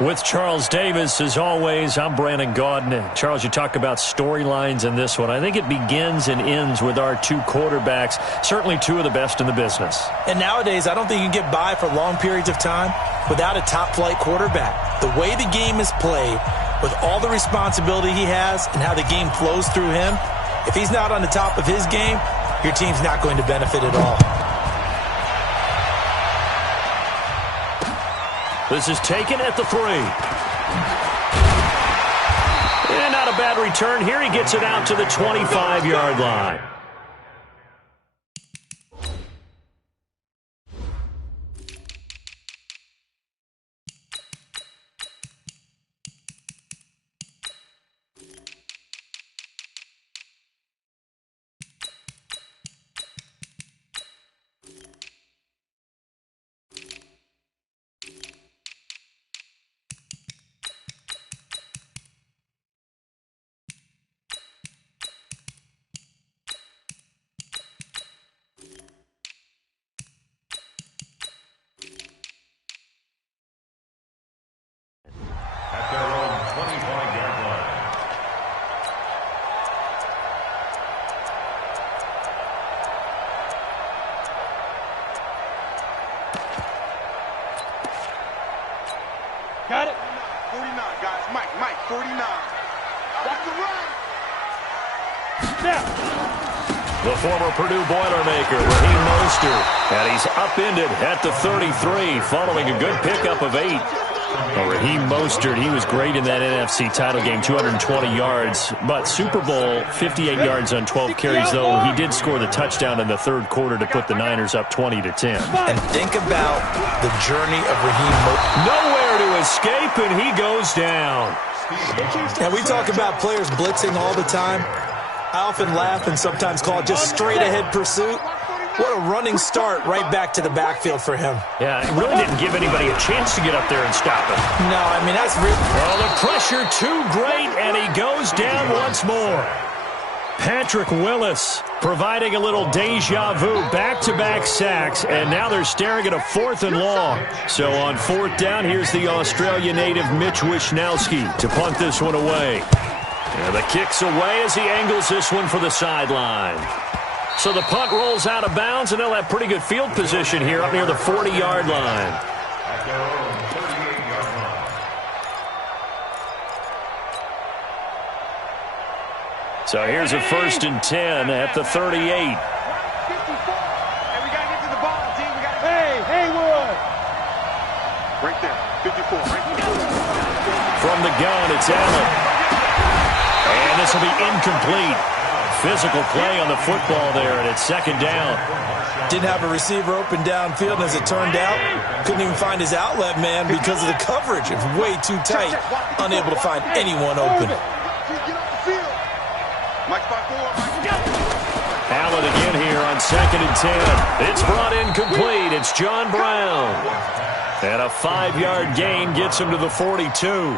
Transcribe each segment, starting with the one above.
With Charles Davis, as always, I'm Brandon Gaudin. Charles, you talk about storylines in this one. I think it begins and ends with our two quarterbacks, certainly two of the best in the business. And nowadays, I don't think you can get by for long periods of time without a top-flight quarterback. The way the game is played, with all the responsibility he has and how the game flows through him, if he's not on the top of his game, your team's not going to benefit at all. This is taken at the 3. And not a bad return here. He gets it out to the 25-yard line. Got it? 49, guys. Mike, 49. That's the run. Snap. The former Purdue Boilermaker, Raheem Mostert. And he's upended at the 33 following a good pickup of 8. Well, Raheem Mostert, he was great in that NFC title game, 220 yards. But Super Bowl, 58 yards on 12 carries, though he did score the touchdown in the third quarter to put the Niners up 20-10. And think about the journey of Raheem Mostert. Nowhere to escape, and he goes down. Now, we talk about players blitzing all the time. I often laugh and sometimes call it just straight-ahead pursuit. What a running start right back to the backfield for him. Yeah, it really didn't give anybody a chance to get up there and stop him. No, I mean, that's really... Well, the pressure too great, and he goes down once more. Patrick Willis providing a little deja vu, back-to-back sacks, and now they're staring at a 4th and long. So on 4th down, here's the Australia native Mitch Wishnowsky to punt this one away. And the kick's away as he angles this one for the sideline. So the punt rolls out of bounds, and they'll have pretty good field position here up near the 40-yard line. So here's a 1st and 10 at the 38. Hey, we got to get to the ball, team. We got to... Hey, Haywood! Right there, 54, right there. From the gun, it's Allen. And this will be incomplete. Physical play on the football there, and it's 2nd down. Didn't have a receiver open downfield, and as it turned out, couldn't even find his outlet man because of the coverage. It was way too tight, unable to find anyone open. Allen again here on 2nd and 10. It's brought in complete. It's John Brown. And a 5-yard gain gets him to the 42.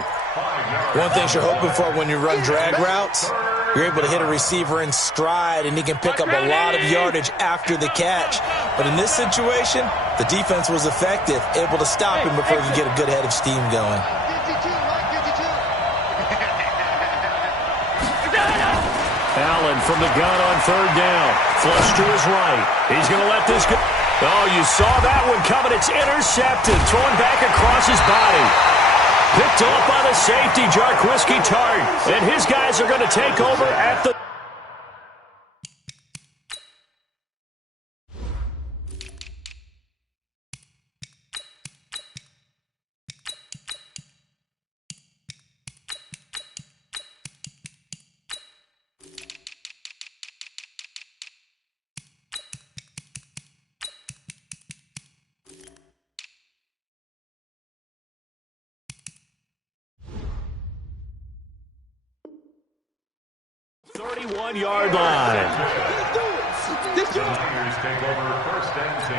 One thing you're hoping for when you run drag routes, you're able to hit a receiver in stride, and he can pick up a lot of yardage after the catch. But in this situation, the defense was effective, able to stop him before he could get a good head of steam going. Allen from the gun on 3rd down. Flush to his right. He's going to let this go. Oh, you saw that one coming. It's intercepted. Thrown back across his body. Picked off by the safety, Jarquiski Tartt. And his guys are going to take over at the... ...31-yard line. Tigers take over 1st and 10.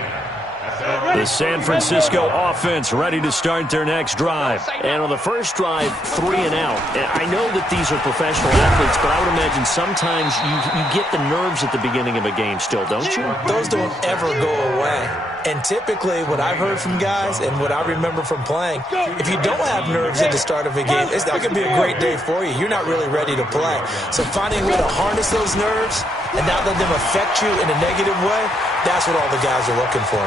The San Francisco offense ready to start their next drive. And on the first drive, 3 and out. And I know that these are professional athletes, but I would imagine sometimes you get the nerves at the beginning of a game still, don't you? Those don't ever go away. And typically what I've heard from guys and what I remember from playing, if you don't have nerves at the start of a game, it's not going to be a great day for you. You're not really ready to play. So finding a way to harness those nerves and not let them affect you in a negative way, that's what all the guys are looking for.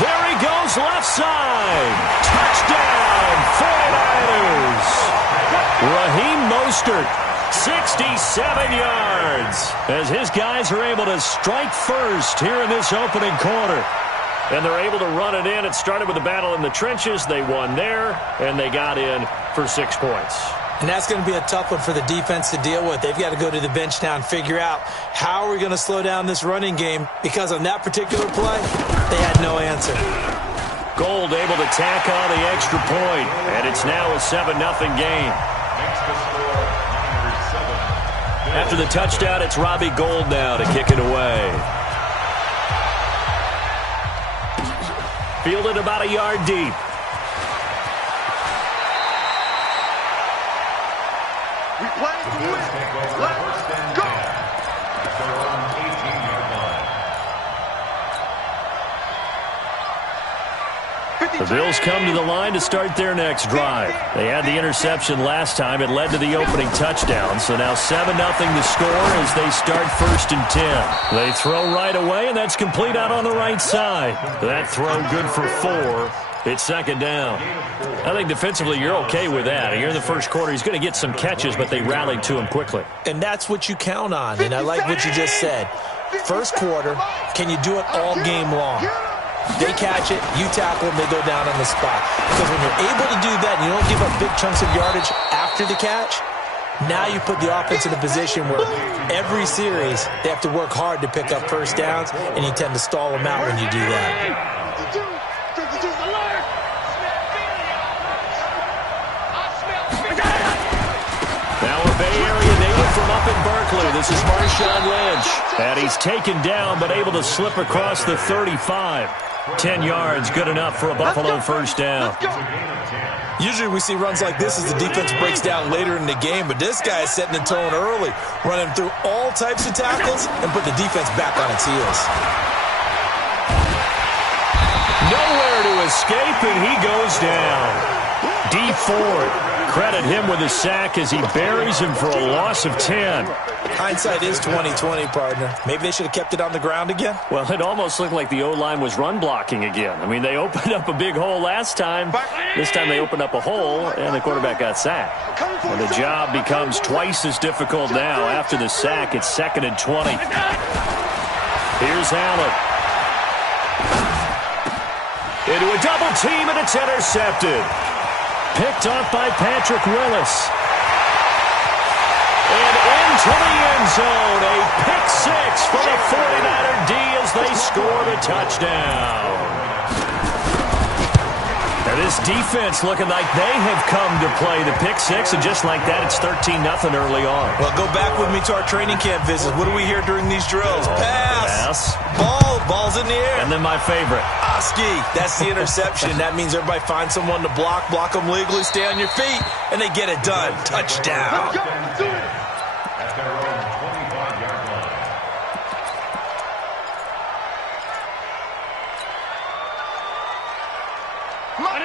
There he goes, left side. Touchdown, 49ers. Raheem Mostert, 67 yards, as his guys are able to strike first here in this opening quarter. And they're able to run it in. It started with a battle in the trenches. They won there, and they got in for 6 points. And that's going to be a tough one for the defense to deal with. They've got to go to the bench now and figure out how are we going to slow down this running game, because on that particular play, they had no answer. Gold able to tack on the extra point, and it's now a 7-0 game. After the touchdown, it's Robbie Gould now to kick it away. Fielded about a yard deep. We play to win. Let's go. The Bills come to the line to start their next drive. They had the interception last time. It led to the opening touchdown. So now 7-0 to score as they start 1st and 10. They throw right away, and that's complete out on the right side. That throw good for 4. It's 2nd down. I think defensively you're okay with that. Here in the first quarter, he's going to get some catches, but they rallied to him quickly. And that's what you count on, and I like what you just said. First quarter, can you do it all game long? They catch it, you tackle them, they go down on the spot. Because when you're able to do that and you don't give up big chunks of yardage after the catch, now you put the offense in a position where every series they have to work hard to pick up first downs, and you tend to stall them out when you do that. Now a Bay Area native from up in Berkeley. This is Marshawn Lynch. And he's taken down but able to slip across the 35. 10 yards, good enough for a Buffalo first down. Usually we see runs like this as the defense breaks down later in the game, but this guy is setting the tone early, running through all types of tackles and put the defense back on its heels. Nowhere to escape, and he goes down. Dee Ford, credit him with a sack as he buries him for a loss of 10. Hindsight is 20/20, partner. Maybe they should have kept it on the ground again. Well, it almost looked like the O-line was run blocking again. I mean, they opened up a big hole last time. This time they opened up a hole, and the quarterback got sacked. And the job becomes twice as difficult now. After the sack, it's 2nd and 20. Here's Allen. Into a double team, and it's intercepted. Picked off by Patrick Willis. And into the end zone, a pick-6 for the 49er D as they score the touchdown. Now this defense looking like they have come to play the pick-6, and just like that, it's 13-0 early on. Well, go back with me to our training camp visits. What do we hear during these drills? Pass. Ball's in the air. And then my favorite. Oski, that's the interception. That means everybody finds someone to block them legally, stay on your feet, and they get it done. Touchdown.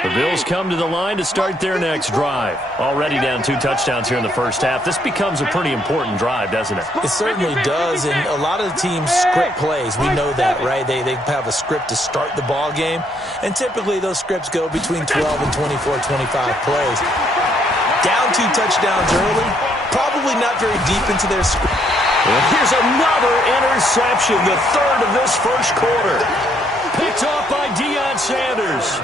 The Bills come to the line to start their next drive. Already down 2 touchdowns here in the first half. This becomes a pretty important drive, doesn't it? It certainly does, and a lot of the teams script plays. We know that, right? They have a script to start the ball game, and typically those scripts go between 12 and 24, 25 plays. Down 2 touchdowns early, probably not very deep into their script. Here's another interception, the 3rd of this first quarter. Picked off by Deion Sanders.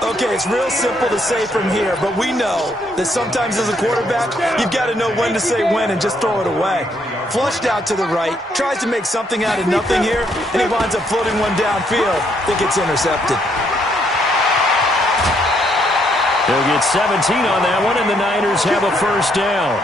Okay, it's real simple to say from here, but we know that sometimes as a quarterback, you've got to know when to say when and just throw it away. Flushed out to the right, tries to make something out of nothing here, and he winds up floating one downfield. Think it's intercepted. They'll get 17 on that one, and the Niners have a first down.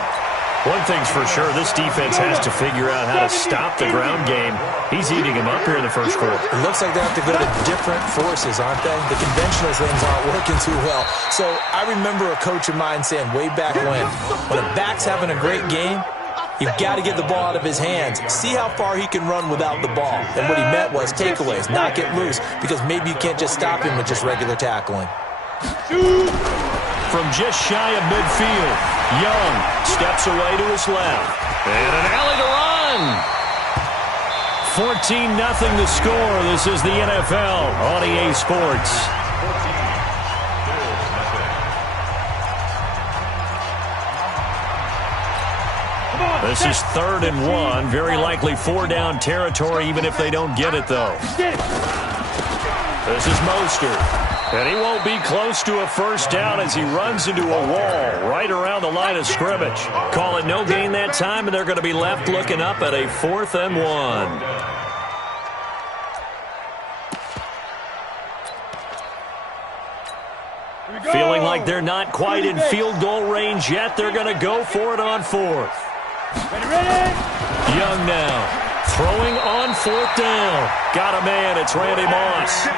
One thing's for sure, this defense has to figure out how to stop the ground game. He's eating him up here in the first quarter. It looks like they have to go to different forces, aren't they? The conventional things aren't working too well. So I remember a coach of mine saying way back when a back's having a great game, you've got to get the ball out of his hands. See how far he can run without the ball. And what he meant was takeaways, not get loose, because maybe you can't just stop him with just regular tackling. From just shy of midfield, Young steps away to his left. And an alley to run. 14-0 the score. This is the NFL on EA Sports. This is 3rd and 1. Very likely 4-down territory, even if they don't get it, though. This is Mostert. And he won't be close to a first down as he runs into a wall right around the line of scrimmage. Call it no gain that time, and they're going to be left looking up at a 4th and 1. Feeling like they're not quite in field goal range yet. They're going to go for it on 4th. Young now throwing on 4th down. Got a man. It's Randy Moss.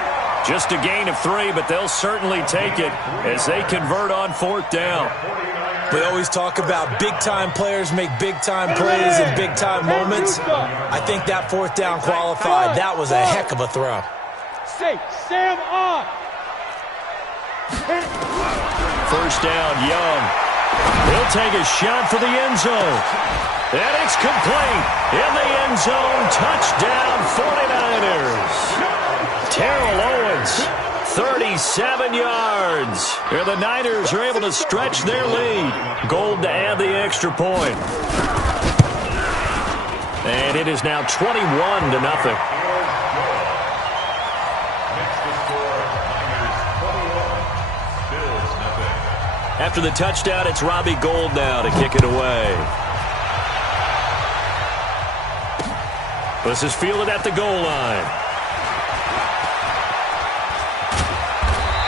Just a gain of 3, but they'll certainly take it as they convert on 4th down. We always talk about big-time players make big-time plays in big-time moments. I think that 4th down qualified. That was a heck of a throw. Sam on. First down, Young. He'll take a shot for the end zone. And it's complete. In the end zone, touchdown 49ers. Terrell Owens, 37 yards. And the Niners are able to stretch their lead. Gold to add the extra point. And it is now 21-0. After the touchdown, it's Robbie Gould now to kick it away. This is fielded at the goal line.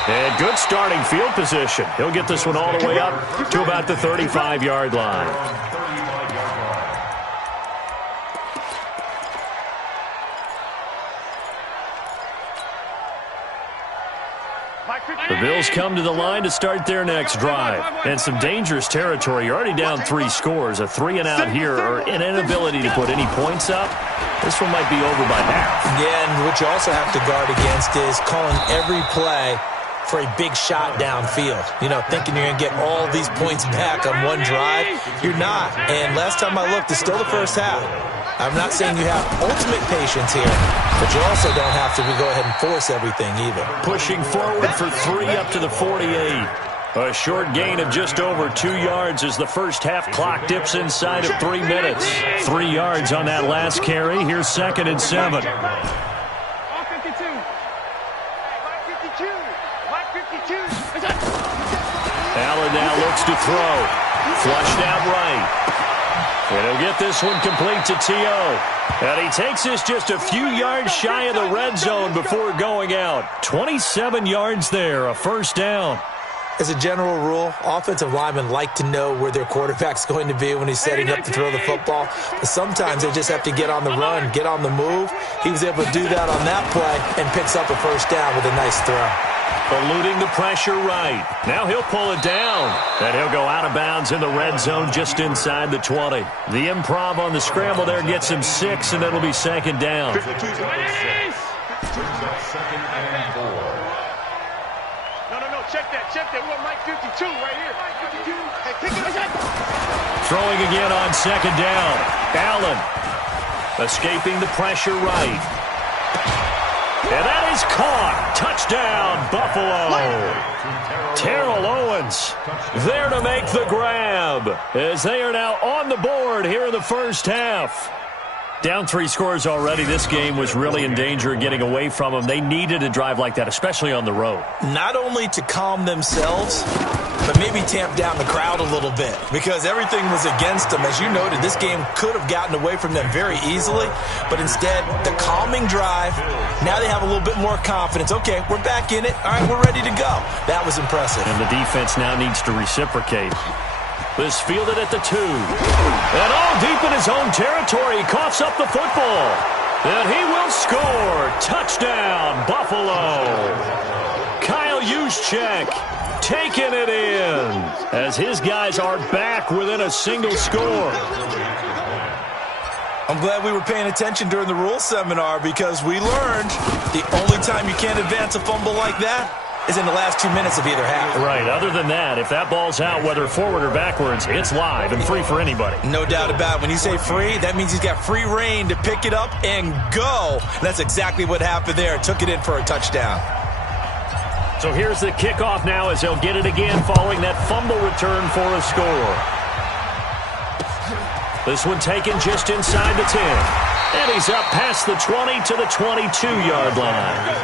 And good starting field position. He'll get this one all the way up to about the 35-yard line. The Bills come to the line to start their next drive. And some dangerous territory. You're already down 3 scores. A 3-and-out here or an inability to put any points up. This one might be over by half. Yeah, and what you also have to guard against is calling every play for a big shot downfield. You know, thinking you're going to get all these points back on one drive. You're not. And last time I looked, it's still the first half. I'm not saying you have ultimate patience here, but you also don't have to go ahead and force everything either. Pushing forward for 3 up to the 48. A short gain of just over 2 yards as the first half clock dips inside of 3 minutes. 3 yards on that last carry. Here's 2nd and 7. Allen now looks to throw. Flushed out right. And he'll get this one complete to T.O. And he takes this just a few yards shy of the red zone before going out. 27 yards there, a first down. As a general rule, offensive linemen like to know where their quarterback's going to be when he's setting up to throw the football. But sometimes they just have to get on the run, get on the move. He was able to do that on that play and picks up a first down with a nice throw. Eluding the pressure right. Now he'll pull it down. And he'll go out of bounds in the red zone just inside the 20. The improv on the scramble there gets him 6, and it'll be 2nd down. Check that. We want Mike 52 right here. Hey, pick it up. Throwing again on 2nd down. Allen escaping the pressure right. And that is caught. Touchdown, Buffalo. Terrell Owens there to make the grab as they are now on the board here in the first half. Down 3 scores already. This game was really in danger of getting away from them. They needed a drive like that, especially on the road. Not only to calm themselves, but maybe tamp down the crowd a little bit because everything was against them. As you noted, this game could have gotten away from them very easily, but instead, the calming drive, now they have a little bit more confidence. Okay, we're back in it. All right, we're ready to go. That was impressive. And the defense now needs to reciprocate. Is fielded at the 2. And all deep in his own territory. He coughs up the football. And he will score. Touchdown, Buffalo. Kyle Juszczyk taking it in as his guys are back within a single score. I'm glad we were paying attention during the rules seminar because we learned the only time you can't advance a fumble like that is in the last 2 minutes of either half. Right. Other than that, if that ball's out, whether forward or backwards, it's live and free for anybody. No doubt about it. When you say free, that means he's got free reign to pick it up and go. And that's exactly what happened there. Took it in for a touchdown. So here's the kickoff now as they'll get it again following that fumble return for a score. This one taken just inside the 10. And he's up past the 20 to the 22-yard line.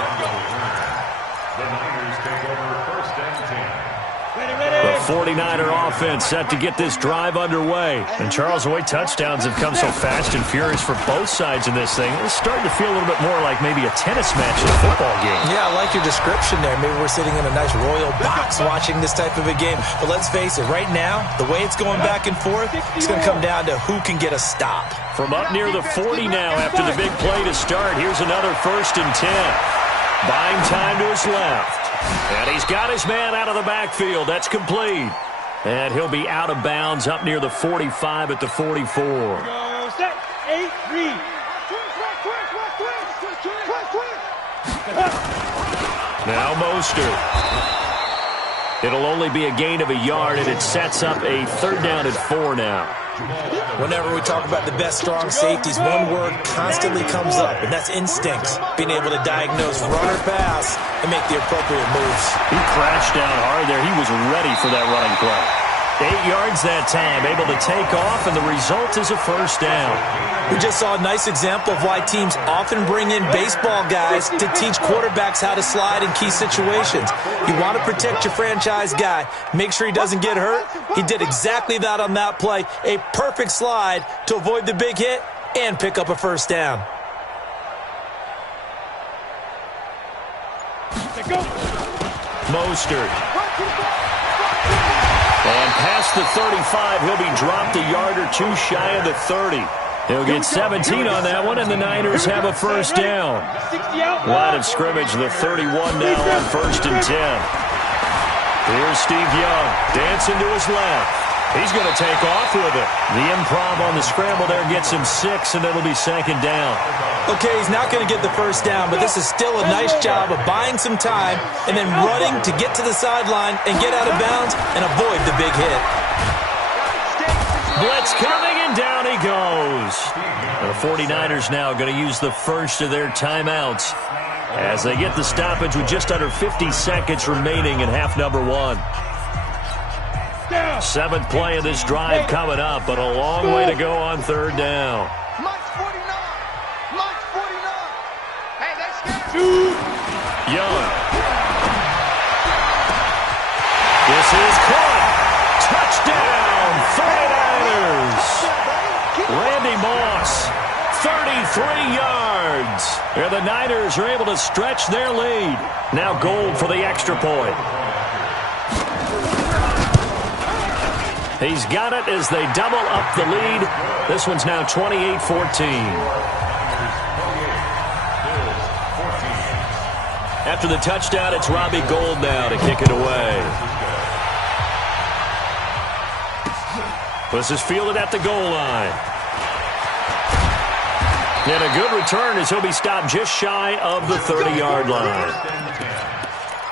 The 49er offense set to get this drive underway. And Charles, the way touchdowns have come so fast and furious for both sides in this thing, it's starting to feel a little bit more like maybe a tennis match in a football game. Yeah, I like your description there. Maybe we're sitting in a nice royal box watching this type of a game. But let's face it, right now, the way it's going back and forth, it's going to come down to who can get a stop. From up near the 40 now after the big play to start, here's another 1st and 10. Buying time to his left. And he's got his man out of the backfield. That's complete. And he'll be out of bounds up near the 45 at the 44. Go, set, 8, read. Now Mostert. It'll only be a gain of a yard, and it sets up a 3rd down at 4 now. Whenever we talk about the best strong safeties, one word constantly comes up, and that's instinct. Being able to diagnose run or pass and make the appropriate moves. He crashed down hard there. He was ready for that running play. 8 yards that time, able to take off, and the result is a 1st down. We just saw a nice example of why teams often bring in baseball guys to teach quarterbacks how to slide in key situations. You want to protect your franchise guy. Make sure he doesn't get hurt. He did exactly that on that play. A perfect slide to avoid the big hit and pick up a 1st down. Mostert. And past the 35, he'll be dropped a yard or 2 shy of the 30. He'll get 17 on that one, and the Niners have a 1st down. Line of scrimmage, the 31 now on 1st and 10. Here's Steve Young, dancing to his left. He's going to take off with it. The improv on the scramble there gets him 6, and it'll be 2nd down. Okay, he's not going to get the 1st down, but this is still a nice job of buying some time and then running to get to the sideline and get out of bounds and avoid the big hit. Blitz coming, and down he goes. The 49ers now going to use the first of their timeouts as they get the stoppage with just under 50 seconds remaining in half number 1. 7th play of this drive coming up, but a long way to go on 3rd down. Young. This is caught. Touchdown, 49ers. Randy Moss, 33 yards. And the Niners are able to stretch their lead. Now Gold for the extra point. He's got it as they double up the lead. This one's now 28-14. After the touchdown, it's Robbie Gould now to kick it away. This is fielded at the goal line. And a good return as he'll be stopped just shy of the 30-yard line.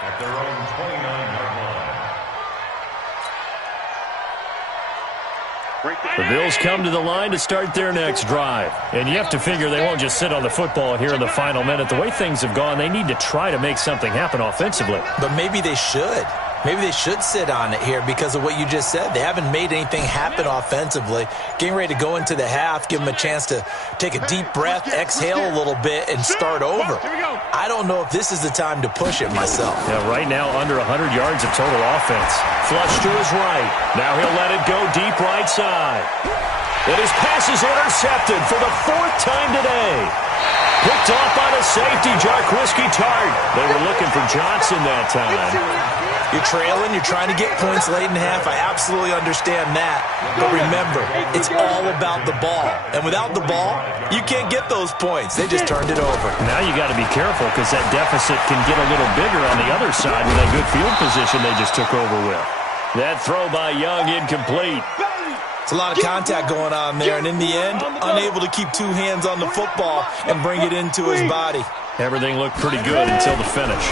At their own 29-yard line. The Bills come to the line to start their next drive. And you have to figure they won't just sit on the football here in the final minute. The way things have gone, they need to try to make something happen offensively. But maybe they should. Maybe they should sit on it here because of what you just said. They haven't made anything happen offensively. Getting ready to go into the half, give them a chance to take a deep breath, exhale a little bit, and start over. I don't know if this is the time to push it myself. Yeah, right now under 100 yards of total offense. Flush to his right. Now he'll let it go deep right side. And his pass is intercepted for the 4th time today. Picked off on the safety, Jarquiski Tart. They were looking for Johnson that time. You're trailing, you're trying to get points late in half. I absolutely understand that. But remember, it's all about the ball. And without the ball, you can't get those points. They just turned it over. Now you got to be careful because that deficit can get a little bigger on the other side with that good field position they just took over with. That throw by Young incomplete. It's a lot of contact going on there, and in the end, unable to keep two hands on the football and bring it into his body. Everything looked pretty good until the finish.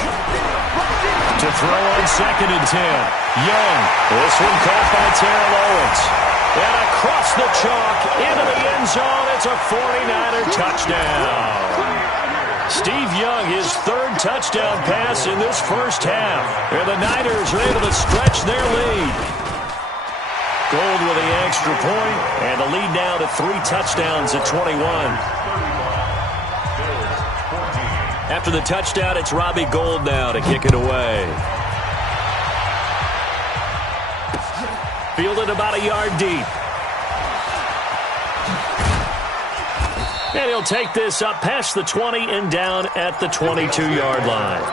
To throw on 2nd and 10. Young. This one caught by Terrell Owens. And across the chalk into the end zone. It's a 49er touchdown. Steve Young, his 3rd touchdown pass in this first half. And the Niners are able to stretch their lead. Gold with the extra point, and the lead now to 3 touchdowns at 21. After the touchdown, it's Robbie Gould now to kick it away. Fielded about a yard deep. And he'll take this up past the 20 and down at the 22-yard line.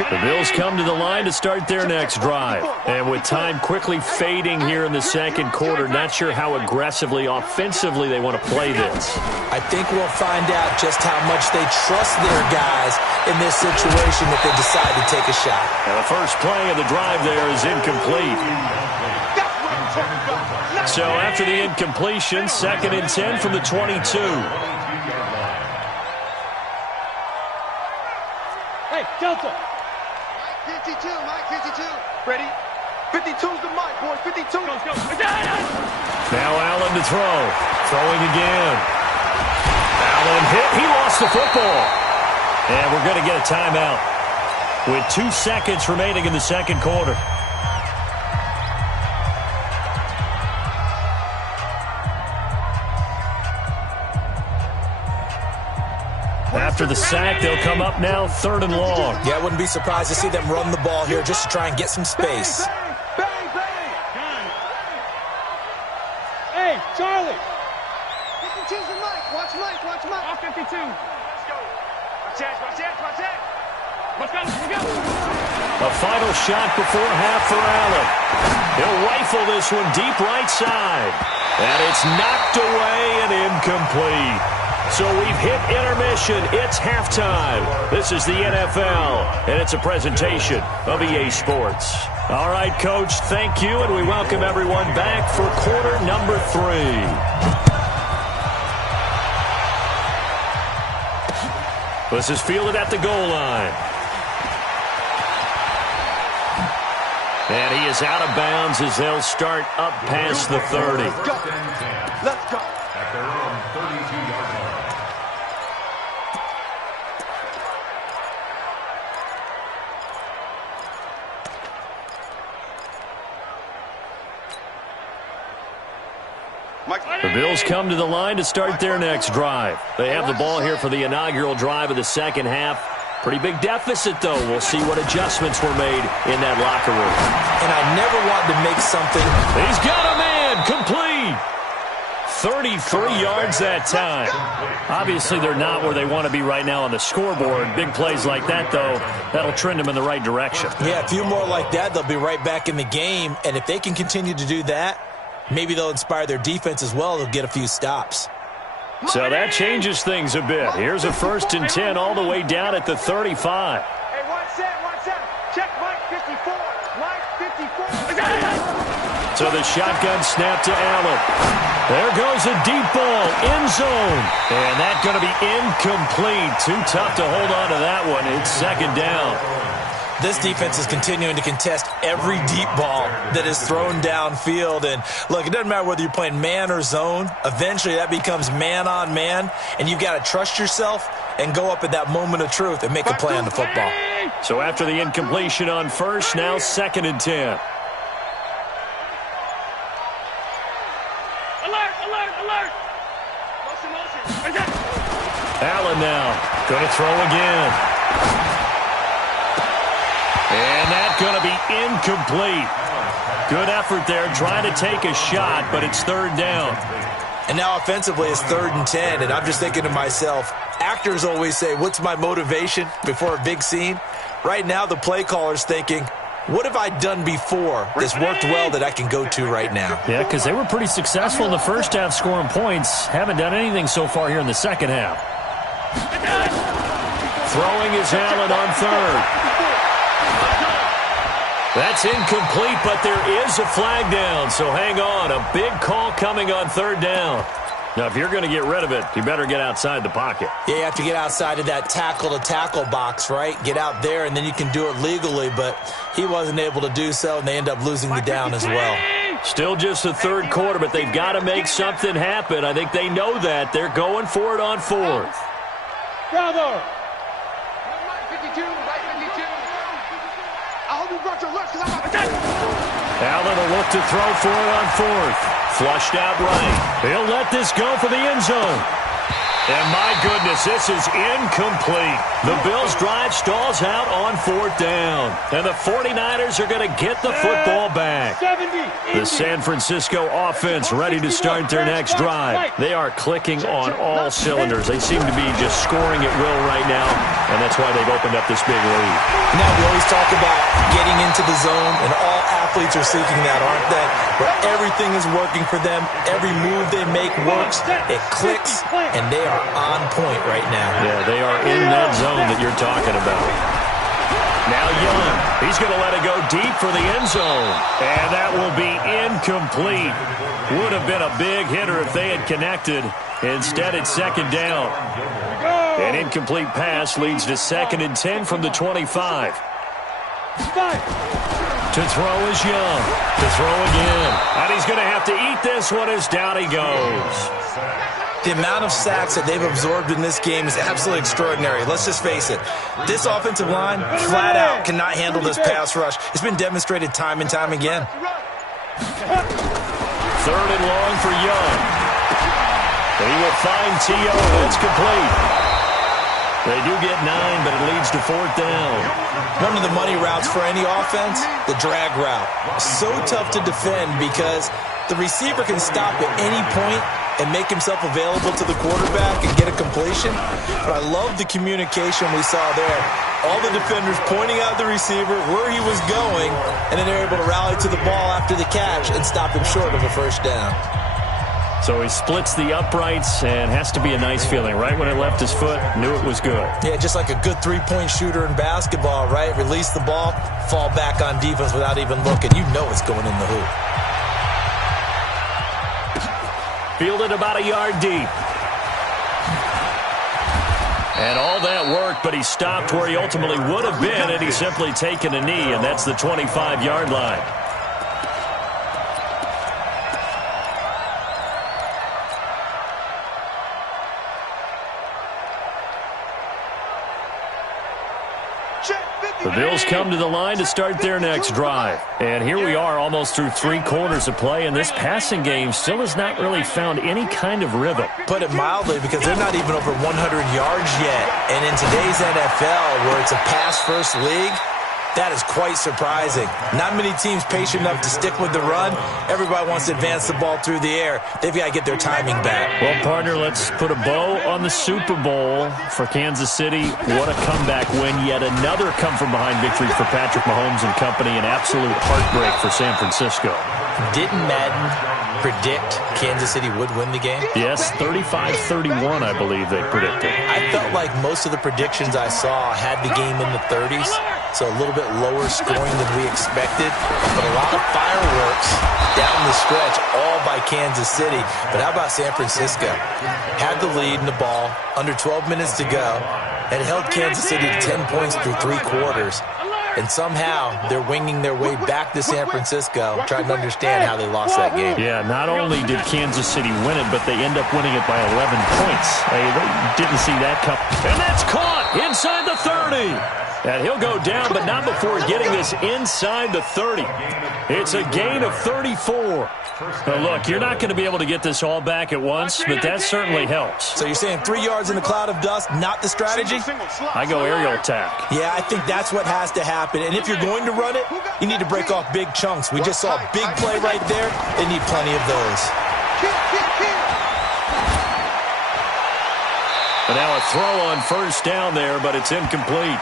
The Bills come to the line to start their next drive. And with time quickly fading here in the second quarter, not sure how aggressively, offensively they want to play this. I think we'll find out just how much they trust their guys in this situation if they decide to take a shot. And the first play of the drive there is incomplete. So after the incompletion, 2nd and 10 from the 22. Hey, Delta. 52, Mike, 52. Ready? 52's the mic, boys. 52. Go. Now Allen to throw. Throwing again. Allen hit. He lost the football. And we're going to get a timeout with 2 seconds remaining in the second quarter. After the sack, they'll come up now 3rd and long. Yeah, I wouldn't be surprised to see them run the ball here just to try and get some space. Hey, Charlie. 52's the mic. Watch Mike. Off 52. Let's go. Watch that. Let's go. A final shot before half for Allen. He'll rifle this one deep right side. And it's knocked away and incomplete. So we've hit intermission. It's halftime. This is the NFL, and it's a presentation of EA Sports. All right, Coach, thank you, and we welcome everyone back for quarter number 3. This is fielded at the goal line. And he is out of bounds as they'll start up past the 30. Let's go. At their own 32-yard line. The Bills come to the line to start their next drive. They have the ball here for the inaugural drive of the second half. Pretty big deficit, though. We'll see what adjustments were made in that locker room. And I never wanted to make something. He's got a man. Complete. 33 yards that time. Obviously, they're not where they want to be right now on the scoreboard. Big plays like that, though, that'll trend them in the right direction. Yeah, a few more like that, they'll be right back in the game. And if they can continue to do that, maybe they'll inspire their defense as well. They'll get a few stops. So that changes things a bit. Here's a 1st and 10 all the way down at the 35. Hey, one set. Check Mike 54. Mike 54. So the shotgun snap to Allen. There goes a deep ball, end zone. And that's going to be incomplete. Too tough to hold on to that one. It's 2nd down. This defense is continuing to contest every deep ball that is thrown downfield. And, look, it doesn't matter whether you're playing man or zone. Eventually, that becomes man-on-man, and you've got to trust yourself and go up at that moment of truth and make a play on the football. So after the incompletion on 1st, now 2nd and 10. Alert. Motion. Allen now going to throw again. And that's going to be incomplete. Good effort there, trying to take a shot, but it's third down. And now offensively it's 3rd and 10, and I'm just thinking to myself, actors always say, what's my motivation before a big scene? Right now the play caller's thinking, what have I done before that's worked well that I can go to right now? Yeah, because they were pretty successful in the first half scoring points. Haven't done anything so far here in the second half. Throwing is Allen on third. That's incomplete, but there is a flag down, so hang on. A big call coming on third down. Now, if you're going to get rid of it, you better get outside the pocket. Yeah, you have to get outside of that tackle-to-tackle box, right? Get out there, and then you can do it legally, but he wasn't able to do so, and they end up losing the down as well. Still just the third quarter, but they've got to make something happen. I think they know that. They're going for it on fourth. Bravo! 52, right 52. I hope you brought your left because I'm about to Allen will look to throw for it on fourth. Flushed out right. He'll let this go for the end zone. And my goodness, this is incomplete. The Bills' drive stalls out on fourth down. And the 49ers are going to get the football back. The San Francisco offense ready to start their next drive. They are clicking on all cylinders. They seem to be just scoring at will right now, and that's why they've opened up this big lead. Now, we always talk about getting into the zone, and all athletes are seeking that, aren't they? Where everything is working for them. Every move they make works. It clicks, and they are on point right now. Yeah, they are in that zone that you're talking about. Now Young, he's going to let it go deep for the end zone. And that will be incomplete. Would have been a big hitter if they had connected. Instead, it's second down. An incomplete pass leads to 2nd and 10 from the 25. To throw is Young. To throw again. And he's going to have to eat this one as down he goes. The amount of sacks that they've absorbed in this game is absolutely extraordinary. Let's just face it. This offensive line, flat out, cannot handle this pass rush. It's been demonstrated time and time again. 3rd and long for Young. He will find T.O. It's complete. They do get 9, but it leads to 4th down. One of the money routes for any offense, the drag route. So tough to defend because the receiver can stop at any point and make himself available to the quarterback and get a completion. But I love the communication we saw there. All the defenders pointing out the receiver, where he was going, and then they're able to rally to the ball after the catch and stop him short of a first down. So he splits the uprights and has to be a nice feeling. Right when it left his foot, knew it was good. Yeah, just like a good three-point shooter in basketball, right? Release the ball, fall back on defense without even looking. You know it's going in the hoop. Fielded about a yard deep. And all that worked, but he stopped where he ultimately would have been, and he's simply taken a knee, and that's the 25-yard line. The Bills come to the line to start their next drive. And here we are almost through 3 quarters of play, and this passing game still has not really found any kind of rhythm. Put it mildly, because they're not even over 100 yards yet. And in today's NFL, where it's a pass-first league, that is quite surprising. Not many teams patient enough to stick with the run. Everybody wants to advance the ball through the air. They've got to get their timing back. Well, partner, let's put a bow on the Super Bowl for Kansas City. What a comeback win. Yet another come-from-behind victory for Patrick Mahomes and company. An absolute heartbreak for San Francisco. Didn't Madden predict Kansas City would win the game? Yes, 35-31, I believe they predicted. I felt like most of the predictions I saw had the game in the 30s. So a little bit lower scoring than we expected. But a lot of fireworks down the stretch, all by Kansas City. But how about San Francisco? Had the lead in the ball, under 12 minutes to go, and held Kansas City to 10 points through 3 quarters. And somehow they're winging their way back to San Francisco, trying to understand how they lost that game. Yeah, not only did Kansas City win it, but they end up winning it by 11 points. They didn't see that come. And that's caught inside the 30. And he'll go down, but not before getting this inside the 30. It's a gain of 34. Now look, you're not going to be able to get this all back at once, but that certainly helps. So you're saying 3 yards in a cloud of dust, not the strategy? I go aerial attack. Yeah, I think that's what has to happen. And if you're going to run it, you need to break off big chunks. We just saw a big play right there. They need plenty of those. But now a throw on first down there, but it's incomplete.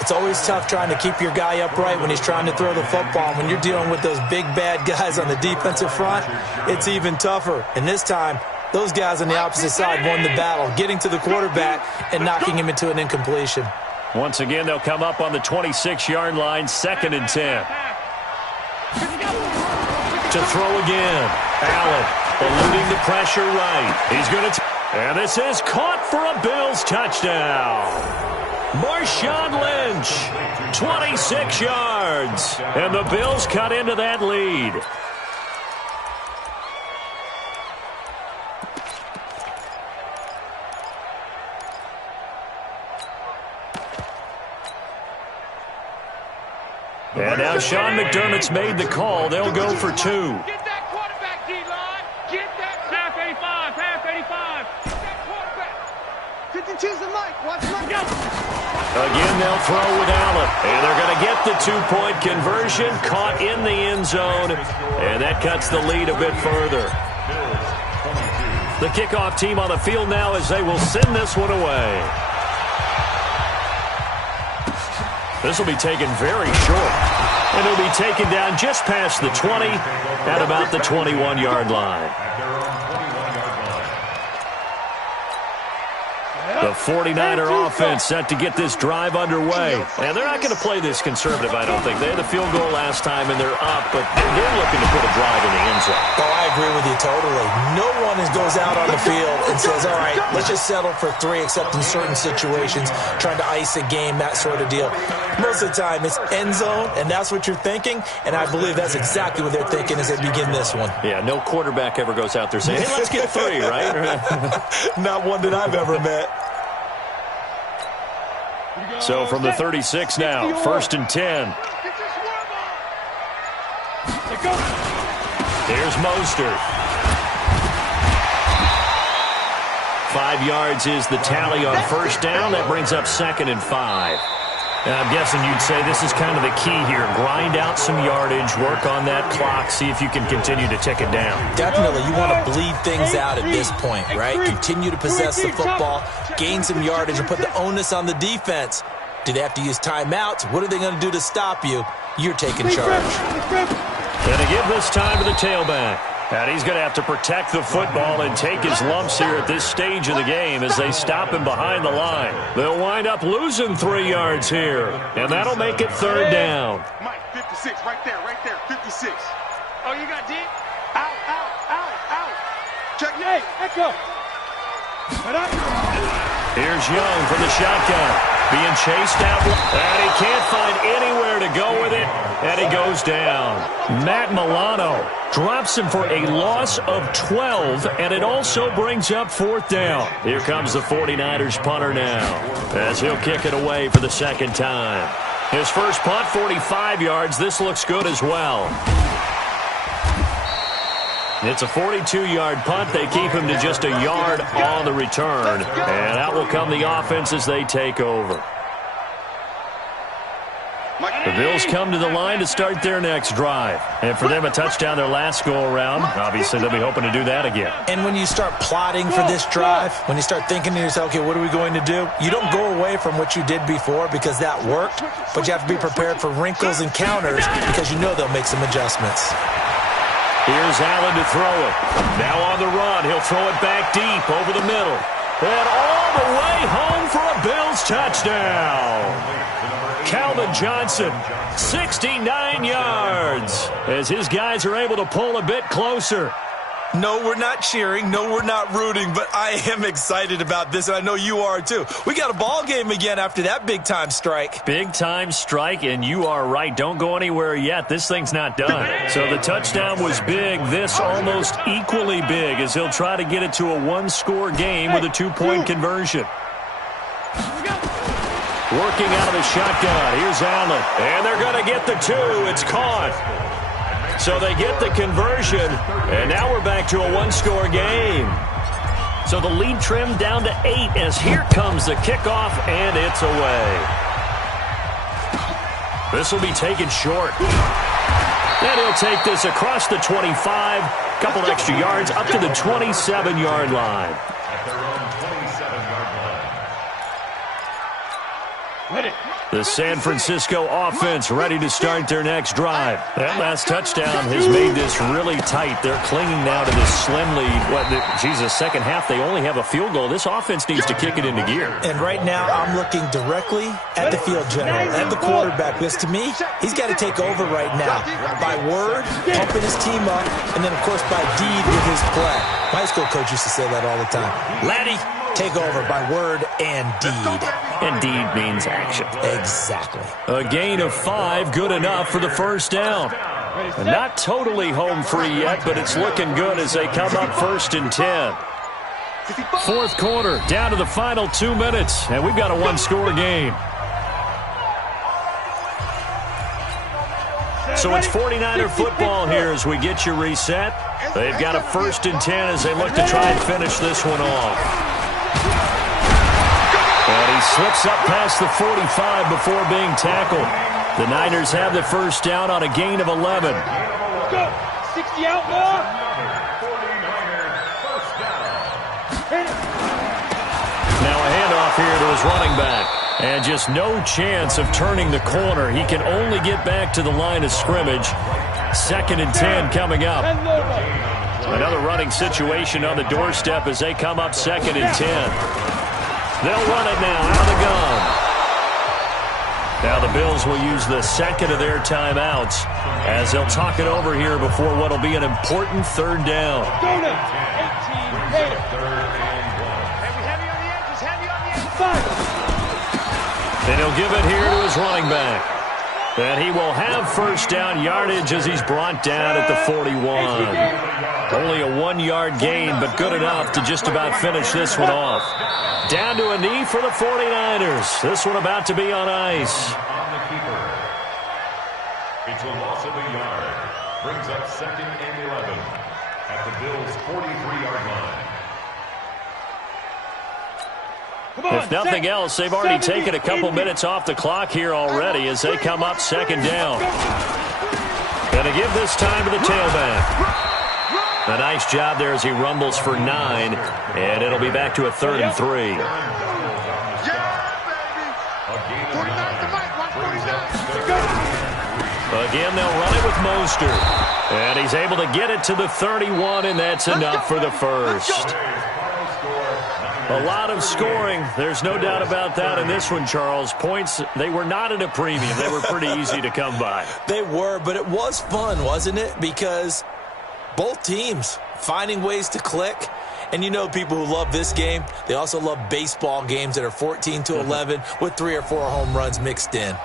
It's always tough trying to keep your guy upright when he's trying to throw the football. When you're dealing with those big, bad guys on the defensive front, it's even tougher. And this time, those guys on the opposite side won the battle, getting to the quarterback and knocking him into an incompletion. Once again, they'll come up on the 26-yard line, 2nd and 10. To throw again. Allen eluding the pressure right. He's going to... And this is caught for a Bills touchdown. Marshawn Lynch, 26 yards. And the Bills cut into that lead. And now Sean McDermott's made the call. They'll go for 2. Get that quarterback, D-line. Get that half 85, half 85. Get that quarterback. 52's the mic. Watch Mike. Again, they'll throw with Allen. And they're going to get the 2-point conversion, caught in the end zone. And that cuts the lead a bit further. The kickoff team on the field now as they will send this one away. This will be taken very short. And it'll be taken down just past the 20 at about the 21-yard line. The 49er offense set to get this drive underway. And they're not going to play this conservative, I don't think. They had the field goal last time, and they're up, but they're looking to put a drive in the end zone. Oh, I agree with you totally. No one goes out on the field and says, all right, let's just settle for 3, except in certain situations, trying to ice a game, that sort of deal. Most of the time, it's end zone, and that's what you're thinking, and I believe that's exactly what they're thinking as they begin this one. Yeah, no quarterback ever goes out there saying, hey, let's get 3, right? Not one that I've ever met. So from the 36 now, 1st and 10. Here's Mostert. 5 yards is the tally on first down. That brings up 2nd and 5. And I'm guessing you'd say this is kind of the key here. Grind out some yardage, work on that clock, see if you can continue to tick it down. Definitely. You want to bleed things out at this point, right? Continue to possess the football, gain some yardage, and put the onus on the defense. Do they have to use timeouts? What are they going to do to stop you? You're taking charge. And they give this time to the tailback. And he's going to have to protect the football and take his lumps here at this stage of the game as they stop him behind the line. They'll wind up losing 3 yards here, and that'll make it 3rd down. Mike, 56, right there, 56. Oh, you got deep? Out. Check. Hey, echo. Here's Young from the shotgun. Being chased out, and he can't find anywhere to go with it, and he goes down. Matt Milano drops him for a loss of 12, and it also brings up 4th down. Here comes the 49ers punter now, as he'll kick it away for the 2nd time. His first punt, 45 yards. This looks good as well. It's a 42-yard punt. They keep him to just a yard on the return. And out will come the offense as they take over. The Bills come to the line to start their next drive. And for them, a touchdown their last go-around. Obviously, they'll be hoping to do that again. And when you start plotting for this drive, when you start thinking to yourself, okay, what are we going to do? You don't go away from what you did before because that worked, but you have to be prepared for wrinkles and counters because you know they'll make some adjustments. Here's Allen to throw it. Now on the run. He'll throw it back deep over the middle. And all the way home for a Bills touchdown. Calvin Johnson, 69 yards, as his guys are able to pull a bit closer. No, we're not cheering. No, we're not rooting, but I am excited about this, and I know you are too. We got a ball game again after that big-time strike. Big-time strike, and you are right. Don't go anywhere yet. This thing's not done. So the touchdown was big. This almost equally big as he'll try to get it to a one-score game with a 2-point conversion. Working out of the shotgun. Here's Allen. And they're going to get the 2. It's caught. So they get the conversion. And now we're back to a one-score game. So the lead trimmed down to 8 as here comes the kickoff, and it's away. This will be taken short. And he'll take this across the 25. Couple extra yards up to the 27-yard line. At their own 27-yard line. The San Francisco offense ready to start their next drive. That last touchdown has made this really tight. They're clinging now to this slim lead. Second half, they only have a field goal. This offense needs to kick it into gear. And right now, I'm looking directly at the field general, at the quarterback. Because to me, he's got to take over right now. By word, pumping his team up, and then, of course, by deed with his play. My high school coach used to say that all the time. Laddie, take over by word and deed. And deed means action. Exactly. A gain of 5, good enough for the first down. Not totally home free yet, but it's looking good as they come up 1st and 10. Fourth quarter, down to the final 2 minutes, and we've got a one-score game. So it's 49er football here as we get you reset. They've got a 1st and 10 as they look to try and finish this one off. And he slips up past the 45 before being tackled. The Niners have the first down on a gain of 11. Go. 60 outlaw. 49ers first down. Now a handoff here to his running back. And just no chance of turning the corner. He can only get back to the line of scrimmage. 2nd and 10 coming up. Another running situation on the doorstep as they come up 2nd and 10. They'll run it now out of the gun. Now the Bills will use the second of their timeouts as they'll talk it over here before what will be an important 3rd down. Go now. 18 later. 3rd and 1. Heavy on the edges. Heavy on the edges. 5. And he'll give it here to his running back. And he will have first down yardage as he's brought down at the 41. Only a 1-yard gain, but good enough to just about finish this one off. Down to a knee for the 49ers. This one about to be on ice. On the keeper. It's a loss of a yard. Brings up 2nd and 11 at the Bills' 43-yard line. If nothing else, they've already taken a couple minutes off the clock here already as they come up 2nd down. Going to give this time to the tailback. A nice job there as he rumbles for 9, and it'll be back to a 3rd and 3. Again, they'll run it with Mostert. And he's able to get it to the 31, and that's enough for the first. A lot of scoring. There's no doubt about that in this one, Charles. Points, they were not at a premium. They were pretty easy to come by. They were, but it was fun, wasn't it? Because both teams finding ways to click. And you know people who love this game, they also love baseball games that are 14-11 with 3 or 4 home runs mixed in.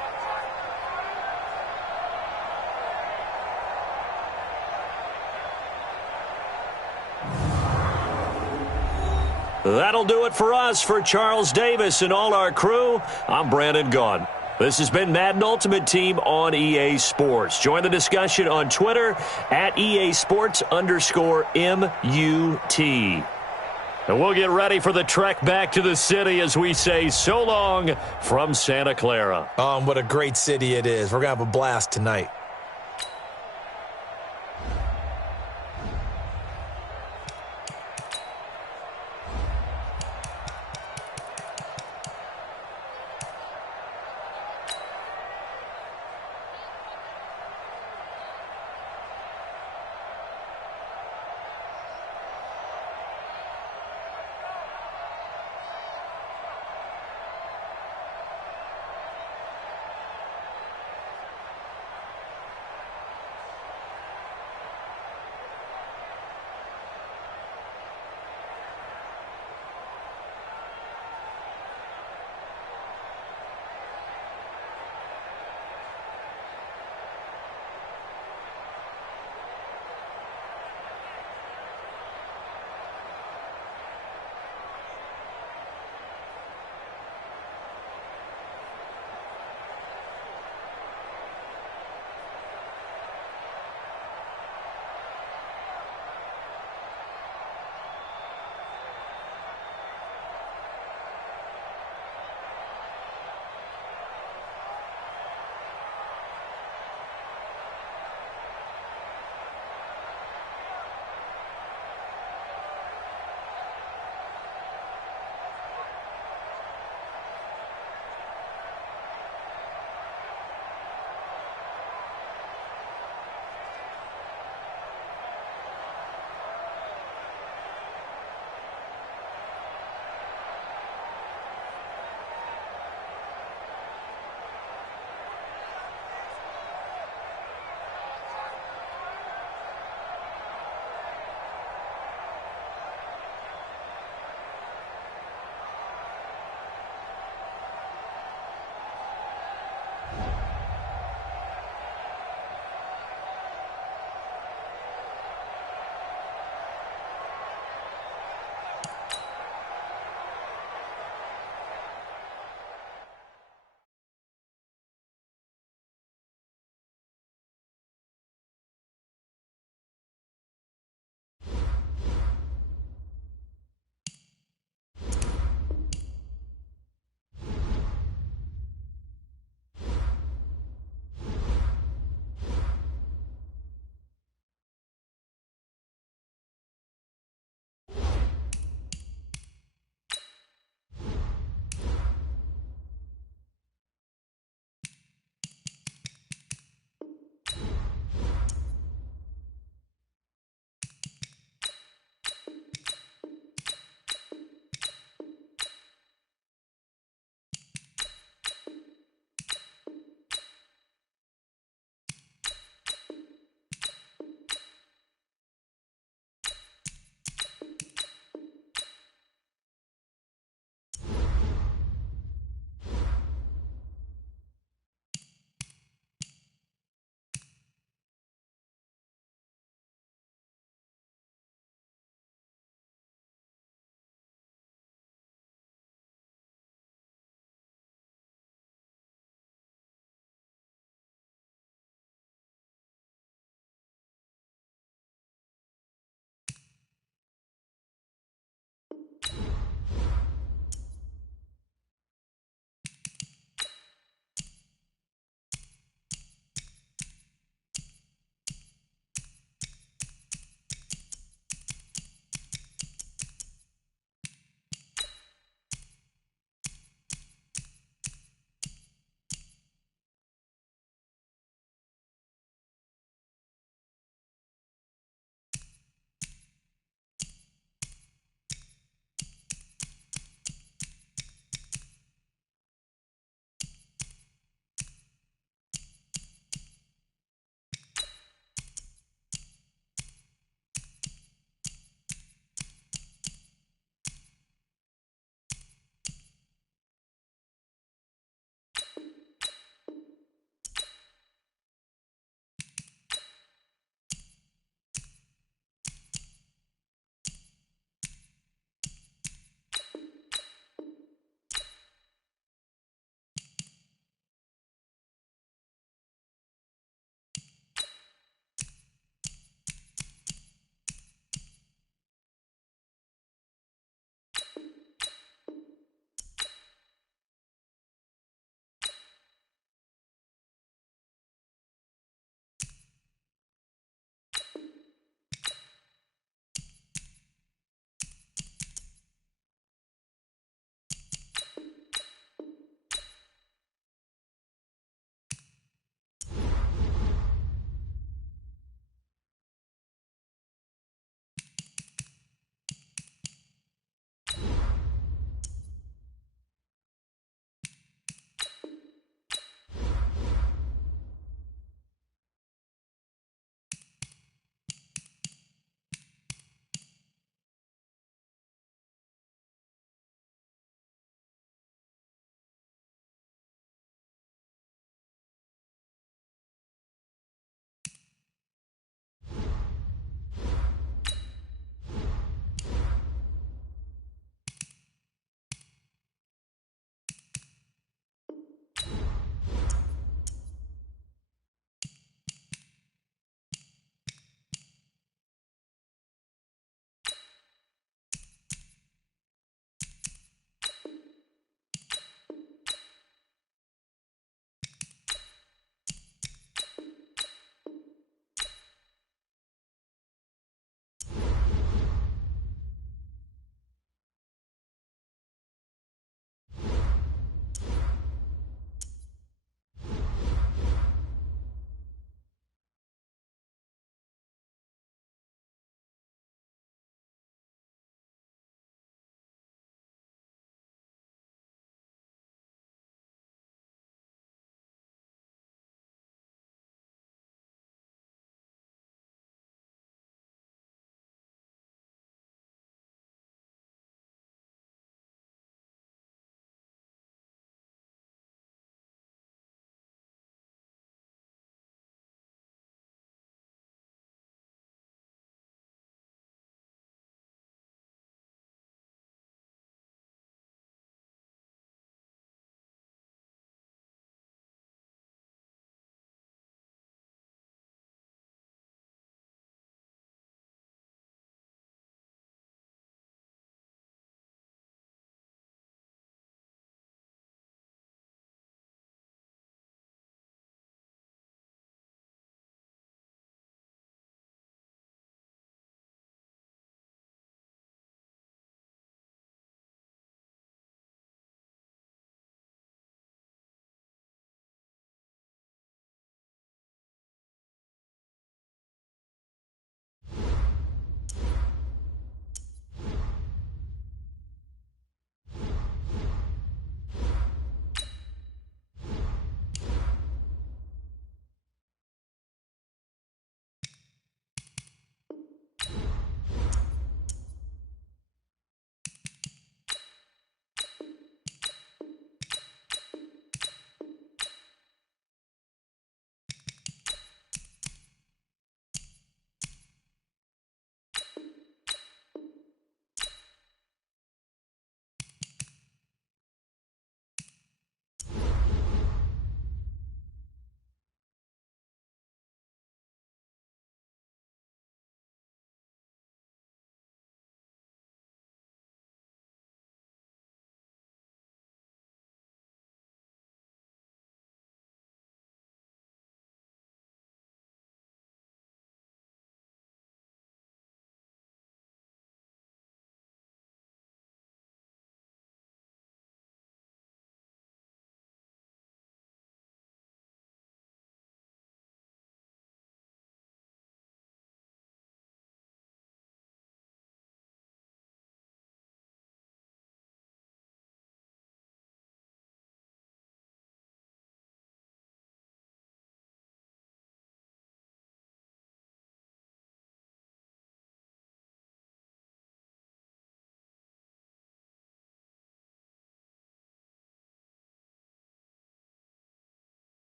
That'll do it for us. For Charles Davis and all our crew, I'm Brandon Gaudin. This has been Madden Ultimate Team on EA Sports. Join the discussion on Twitter at EA Sports_MUT. And we'll get ready for the trek back to the city as we say so long from Santa Clara. What a great city it is. We're going to have a blast tonight.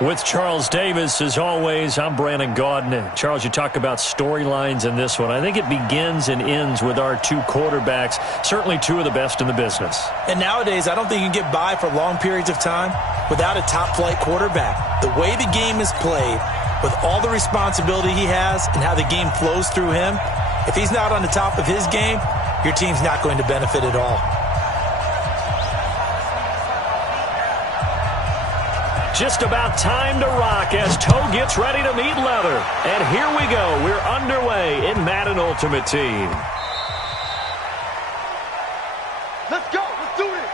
With Charles Davis, as always, I'm Brandon Gaudin. Charles, you talk about storylines in this one. I think it begins and ends with our two quarterbacks, certainly two of the best in the business. And nowadays, I don't think you can get by for long periods of time without a top-flight quarterback. The way the game is played, with all the responsibility he has and how the game flows through him, if he's not on the top of his game, your team's not going to benefit at all. Just about time to rock as Toe gets ready to meet leather. And here we go. We're underway in Madden Ultimate Team. Let's go. Let's do this.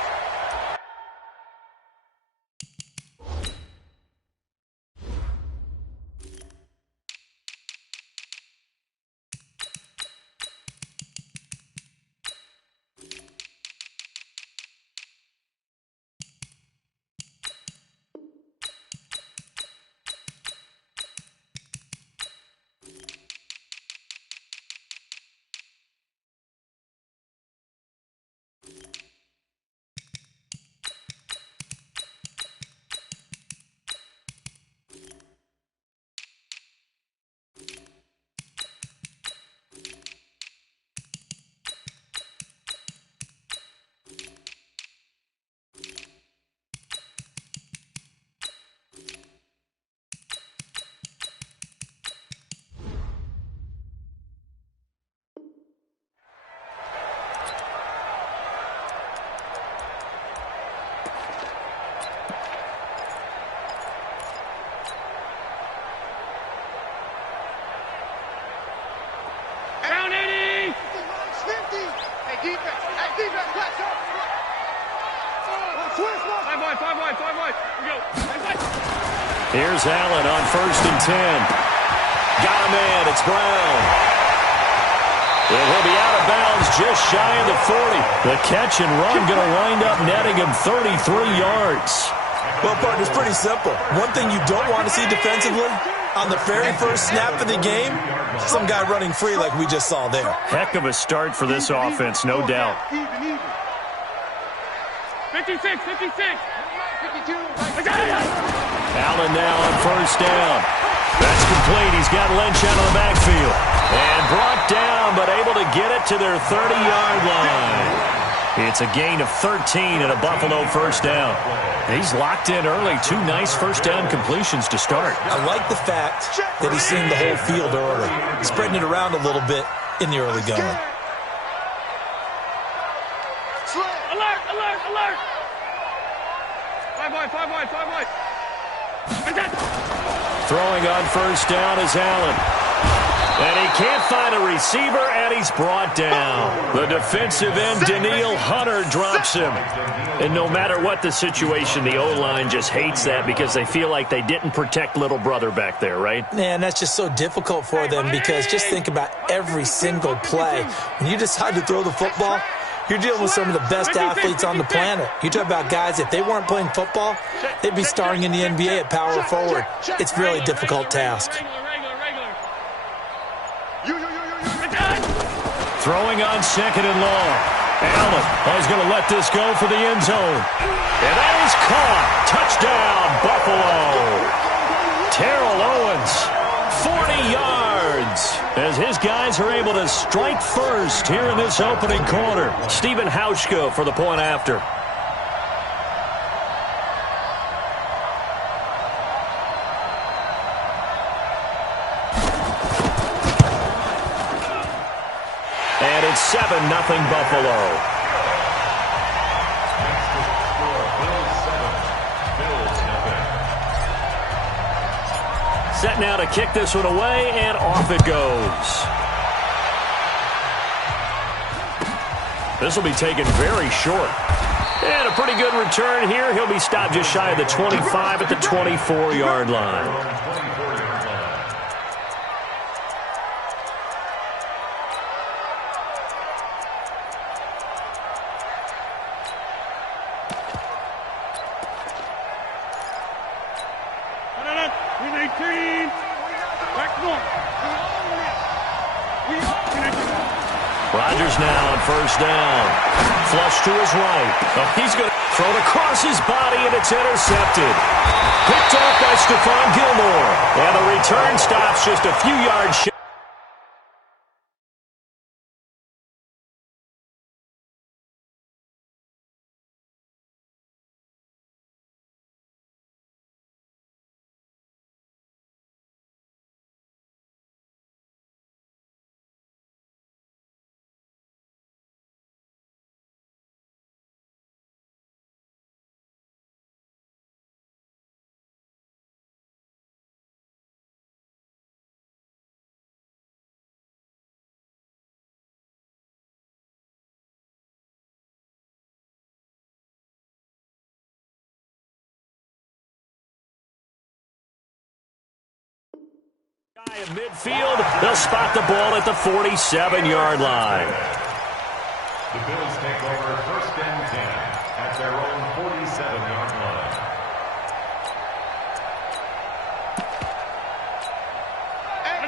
Here's Allen on 1st and 10. Got a man. It's Brown. And he'll be out of bounds just shy of the 40. The catch and run going to wind up netting him 33 yards. Well, partner, it's pretty simple. One thing you don't want to see defensively, on the very first snap of the game, some guy running free like we just saw there. Heck of a start for this offense, no doubt. 56, 56. 52. Allen now on 1st down. That's complete. He's got Lynch out of the backfield. And brought down, but able to get it to their 30-yard line. It's a gain of 13 and a Buffalo 1st down. He's locked in early. Two nice 1st down completions to start. I like the fact that he's seeing the whole field early, spreading it around a little bit in the early going. Alert, alert, alert. 5 wide, 5 wide, 5 wide. Throwing on 1st down is Allen. And he can't find a receiver, and he's brought down. The defensive end, Danielle Hunter, drops him. And no matter what the situation, the O-line just hates that because they feel like they didn't protect little brother back there, right? Man, that's just so difficult for them because just think about every single play. When you decide to throw the football, you're dealing with some of the best athletes on the planet. You talk about guys, if they weren't playing football, they'd be starring in the NBA at power forward. It's a really difficult task. Throwing on 2nd and long. Allen is going to let this go for the end zone. And that is caught. Touchdown, Buffalo. Terrell Owens, 40 yards. As his guys are able to strike first here in this opening quarter. Stephen Hauschka for the point after. And it's 7-0 Buffalo. Set now to kick this one away, and off it goes. This will be taken very short. And a pretty good return here. He'll be stopped just shy of the 25 at the 24-yard line. Rodgers now on 1st down. Flush to his right. Oh, he's going to Thrown across his body, and it's intercepted. Picked off by Stephon Gilmore. And the return stops just a few yards shy. In midfield, they'll spot the ball at the 47-yard line. The Bills take over 1st and 10 at their own 47-yard line.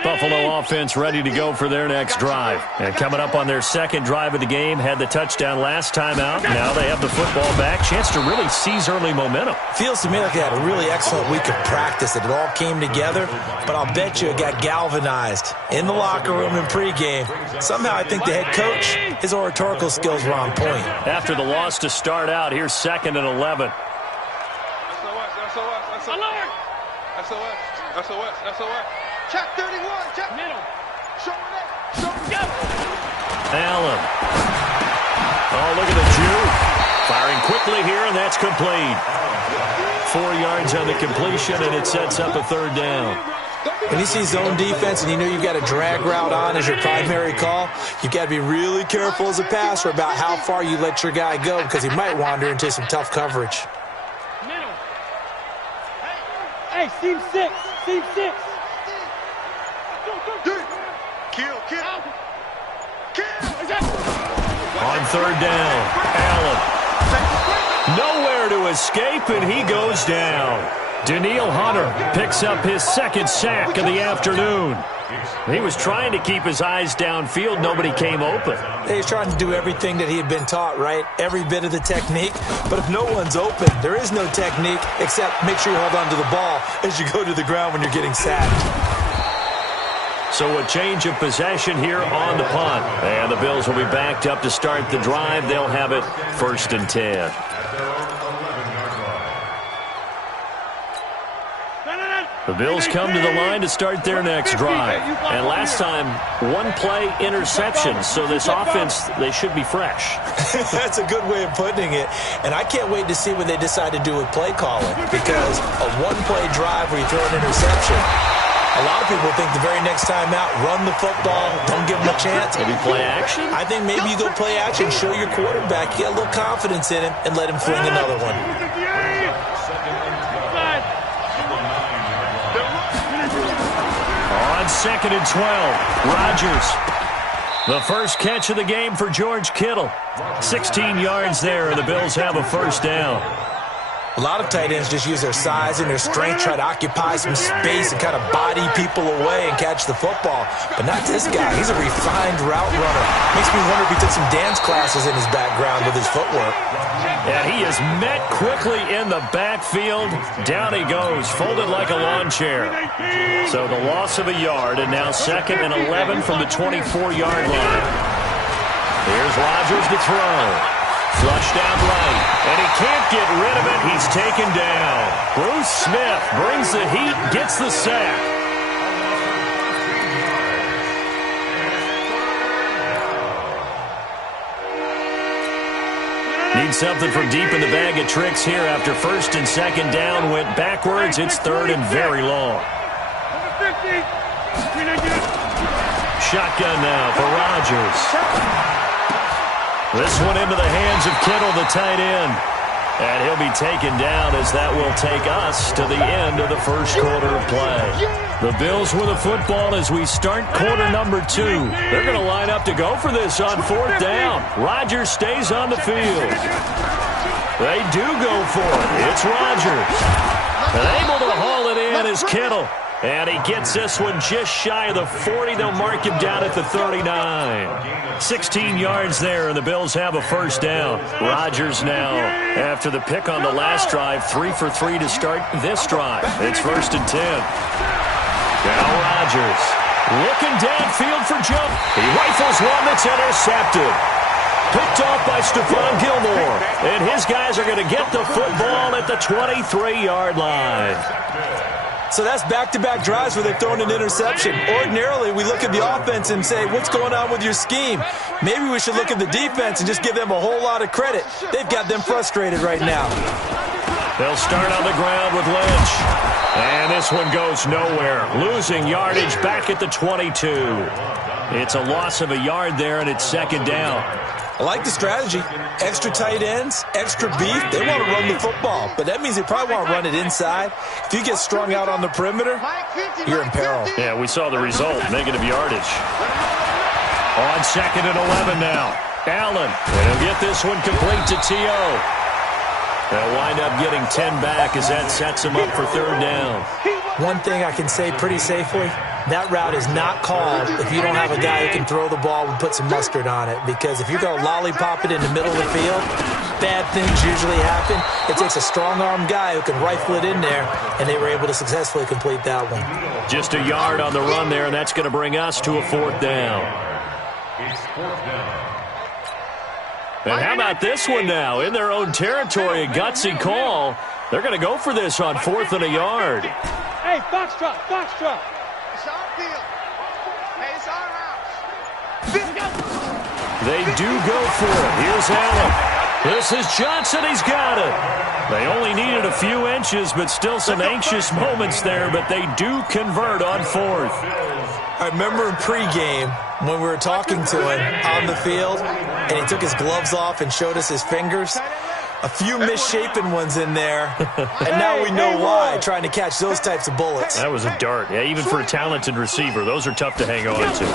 Buffalo offense ready to go for their next drive. And coming up on their second drive of the game, had the touchdown last time out. Now they have the football back. Chance to really seize early momentum. Feels to me like they had a really excellent week of practice. It all came together, but I'll bet you it got galvanized in the locker room in pregame. Somehow I think the head coach, his oratorical skills were on point. After the loss to start out, here's 2nd and 11. SOS. Check 31. Check. Middle. Show it. Allen. Oh, look at the juke. Firing quickly here, and that's complete. 4 yards on the completion, and it sets up a 3rd down. When you see zone defense and you know you've got a drag route on as your primary call, you've got to be really careful as a passer about how far you let your guy go because he might wander into some tough coverage. Middle. Hey, seam 6. Kill. On 3rd down, Allen. Nowhere to escape, and he goes down. Danielle Hunter picks up his 2nd sack of the afternoon. He was trying to keep his eyes downfield. Nobody came open. He's trying to do everything that he had been taught, right? Every bit of the technique. But if no one's open, there is no technique except make sure you hold on to the ball as you go to the ground when you're getting sacked. So a change of possession here on the punt. And the Bills will be backed up to start the drive. They'll have it 1st and 10. The Bills come to the line to start their next drive. And last time, 1-play interception. So this offense, they should be fresh. That's a good way of putting it. And I can't wait to see what they decide to do with play calling. Because a 1-play drive where you throw an interception, a lot of people think the very next time out, run the football, don't give him a chance. Maybe play action? I think maybe you go play action, show your quarterback, get a little confidence in him, and let him fling another one. On 2nd and 12, Rodgers. The first catch of the game for George Kittle. 16 yards there, and the Bills have a 1st down. A lot of tight ends just use their size and their strength, try to occupy some space and kind of body people away and catch the football. But not this guy. He's a refined route runner. Makes me wonder if he took some dance classes in his background with his footwork. And he is met quickly in the backfield. Down he goes, folded like a lawn chair. So the loss of a yard, and now 2nd and 11 from the 24-yard line. Here's Rodgers to throw. Flush down right, and he can't get rid of it. He's taken down. Bruce Smith brings the heat, gets the sack. Need something from deep in the bag of tricks here after 1st and 2nd down. Went backwards. It's 3rd and very long. Shotgun now for Rodgers. This one into the hands of Kittle, the tight end. And he'll be taken down as that will take us to the end of the 1st quarter of play. The Bills with the football as we start quarter number 2. They're going to line up to go for this on 4th down. Rodgers stays on the field. They do go for it. It's Rodgers. And able to haul it in is Kittle. And he gets this one just shy of the 40. They'll mark him down at the 39. 16 yards there, and the Bills have a first down. Rodgers now, after the pick on the last drive, 3 for 3 to start this drive. It's 1st and 10. Now Rodgers looking downfield for jump. He rifles one that's intercepted. Picked off by Stephon Gilmore. And his guys are going to get the football at the 23-yard line. So that's back-to-back drives where they've thrown an interception. Ordinarily, we look at the offense and say, what's going on with your scheme? Maybe we should look at the defense and just give them a whole lot of credit. They've got them frustrated right now. They'll start on the ground with Lynch. And this one goes nowhere. Losing yardage back at the 22. It's a loss of a yard there, and it's 2nd down. I like the strategy. Extra tight ends, extra beef. They want to run the football, but that means they probably want to run it inside. If you get strung out on the perimeter, you're in peril. Yeah, we saw the result, negative yardage. On 2nd and 11 now. Allen, and he'll get this one complete to T.O. They'll wind up getting 10 back as that sets him up for 3rd down. One thing I can say pretty safely, that route is not called if you don't have a guy who can throw the ball and put some mustard on it. Because if you're going to lollipop it in the middle of the field, bad things usually happen. It takes a strong-arm guy who can rifle it in there, and they were able to successfully complete that one. Just a yard on the run there, and that's going to bring us to a 4th down. It's 4th down. And how about this one now? In their own territory, a gutsy call. They're going to go for this on 4th and a yard. Hey, Foxtrot, Foxtrot. It's our field. Hey, it's our house. They do go for it. Here's Allen. This is Johnson. He's got it. They only needed a few inches, but still some anxious moments there, but they do convert on 4th. I remember in pregame when we were talking to him on the field, and he took his gloves off and showed us his fingers. A few misshapen ones in there, and now we know why, trying to catch those types of bullets. That was a dart. Yeah, even for a talented receiver, those are tough to hang on to.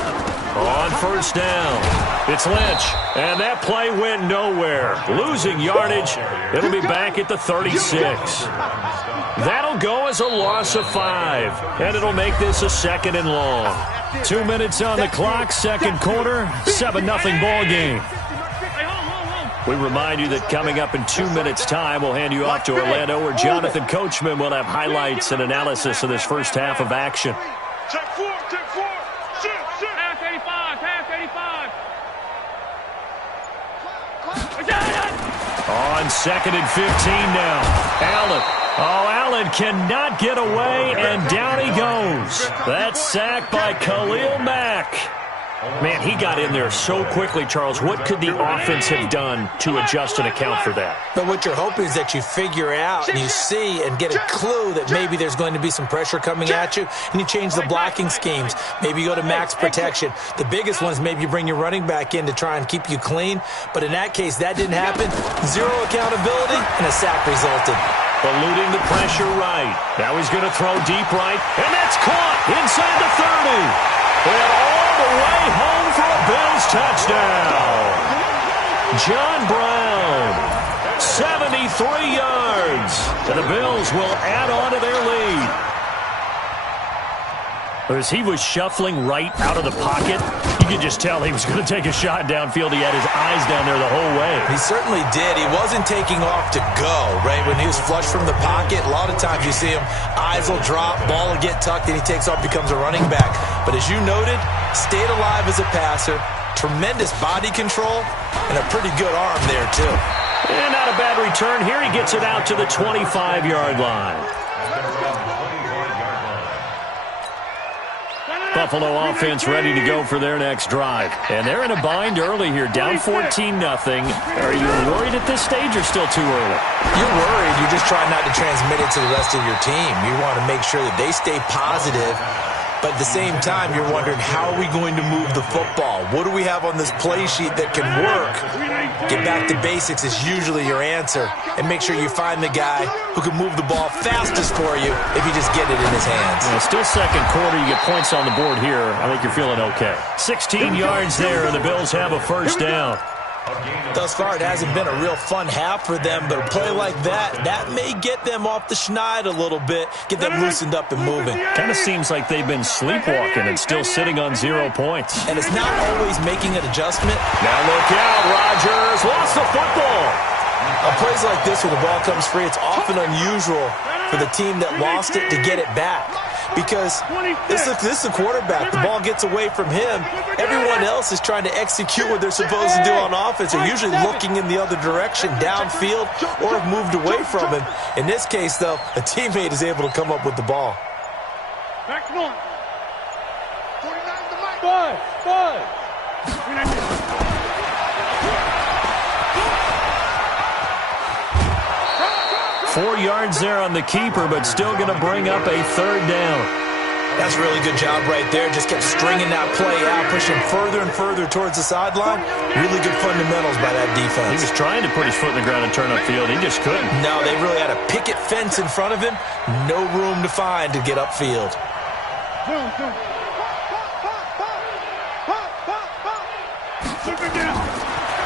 On 1st down, it's Lynch, and that play went nowhere. Losing yardage, it'll be back at the 36. That'll go as a loss of 5, and it'll make this a 2nd and long. 2 minutes on the clock, 2nd quarter, 7-0 ball game. We remind you that coming up in 2 minutes' time, we'll hand you off to Orlando, where Jonathan Coachman will have highlights and analysis of this first half of action. Check 4, check 4. Shoot, shoot. Pass 85, pass 85. On 2nd and 15 now. Allen. Oh, Allen cannot get away, and down he goes. That's sacked by Khalil Mack. Man, he got in there so quickly, Charles. What could the offense have done to adjust and account for that? But what you're hoping is that you figure out and you see and get a clue that maybe there's going to be some pressure coming at you, and you change the blocking schemes. Maybe you go to max protection. The biggest one is maybe you bring your running back in to try and keep you clean. But in that case, that didn't happen. Zero accountability, and a sack resulted. Eluding the pressure right. Now he's going to throw deep right, and that's caught inside the 30. And all the way home for a Bills touchdown. John Brown, 73 yards. And the Bills will add on to their lead. As he was shuffling right out of the pocket, you could just tell he was going to take a shot downfield. He had his eyes down there the whole way. He certainly did. He wasn't taking off to go, right? When he was flush from the pocket, a lot of times you see him, eyes will drop, ball will get tucked, and he takes off, becomes a running back. But as you noted, stayed alive as a passer, tremendous body control, and a pretty good arm there, too. And not a bad return here. He gets it out to the 25-yard line. Buffalo offense ready to go for their next drive. And they're in a bind early here, down 14-0. Are you worried at this stage or still too early? You're worried. You're just trying not to transmit it to the rest of your team. You want to make sure that they stay positive. But at the same time, you're wondering, how are we going to move the football? What do we have on this play sheet that can work? Get back to basics is usually your answer. And make sure you find the guy who can move the ball fastest for you if you just get it in his hands. Yeah, still 2nd quarter. You get points on the board here. I think you're feeling okay. 16 yards there, and the Bills have a first down. Thus far, it hasn't been a real fun half for them, but a play like that may get them off the schneid a little bit, get them loosened up and moving. Kind of seems like they've been sleepwalking and still sitting on 0 points. And it's not always making an adjustment. Now look out, Rodgers lost the football. On plays like this where the ball comes free, it's often unusual for the team that lost it to get it back. Because this is the quarterback. The ball gets away from him. Everyone else is trying to execute what they're supposed to do on offense. They're usually looking in the other direction, downfield, or have moved away from him. In this case, though, a teammate is able to come up with the ball. Back to one. 49's the mic. Five. 4 yards there on the keeper, but still going to bring up a 3rd down. That's a really good job right there. Just kept stringing that play out, pushing further and further towards the sideline. Really good fundamentals by that defense. He was trying to put his foot in the ground and turn upfield. He just couldn't. No, they really had a picket fence in front of him. No room to find to get upfield.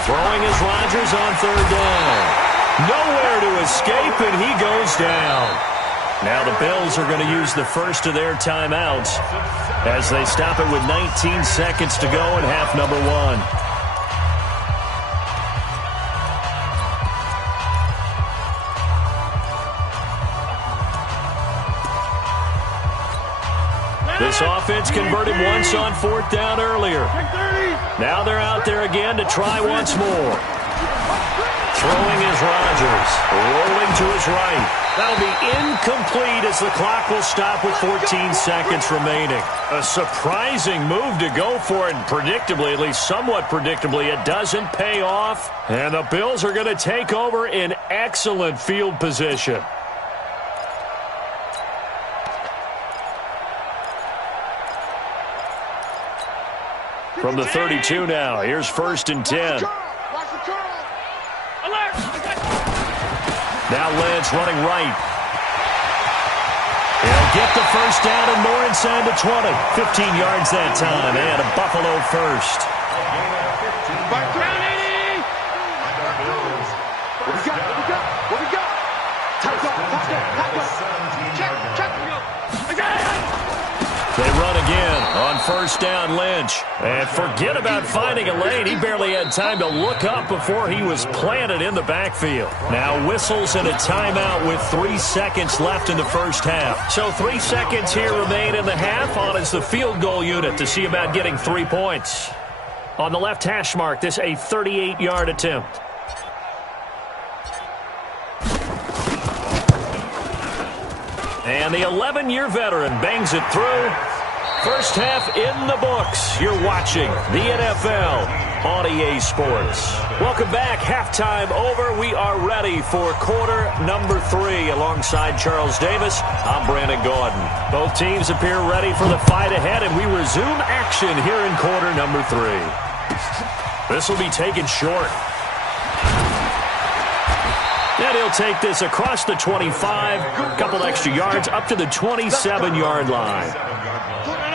Throwing is Rodgers on 3rd down. Nowhere to escape, and he goes down. Now the Bills are going to use the first of their timeouts as they stop it with 19 seconds to go in half number 1. This offense converted once on 4th down earlier. Now they're out there again to try once more. Throwing is Rodgers, rolling to his right. That'll be incomplete as the clock will stop with 14 seconds remaining. A surprising move to go for it, and predictably, at least somewhat predictably, it doesn't pay off. And the Bills are going to take over in excellent field position. From the 32 now, here's 1st and 10. Now Lynch running right. He'll get the 1st down and more inside the 20. 15 yards that time and a Buffalo first. What we got? Top They run again on 1st down, Lynch. And forget about finding a lane. He barely had time to look up before he was planted in the backfield. Now whistles and a timeout with 3 seconds left in the first half. So 3 seconds here remain in the half on as the field goal unit to see about getting 3 points. On the left hash mark, this a 38-yard attempt. And the 11-year veteran bangs it through. First half in the books. You're watching the NFL on EA Sports. Welcome back. Halftime over. We are ready for quarter number 3. Alongside Charles Davis, I'm Brandon Gordon. Both teams appear ready for the fight ahead, and we resume action here in quarter number 3. This will be taken short. And he'll take this across the 25, a couple extra yards, up to the 27-yard line.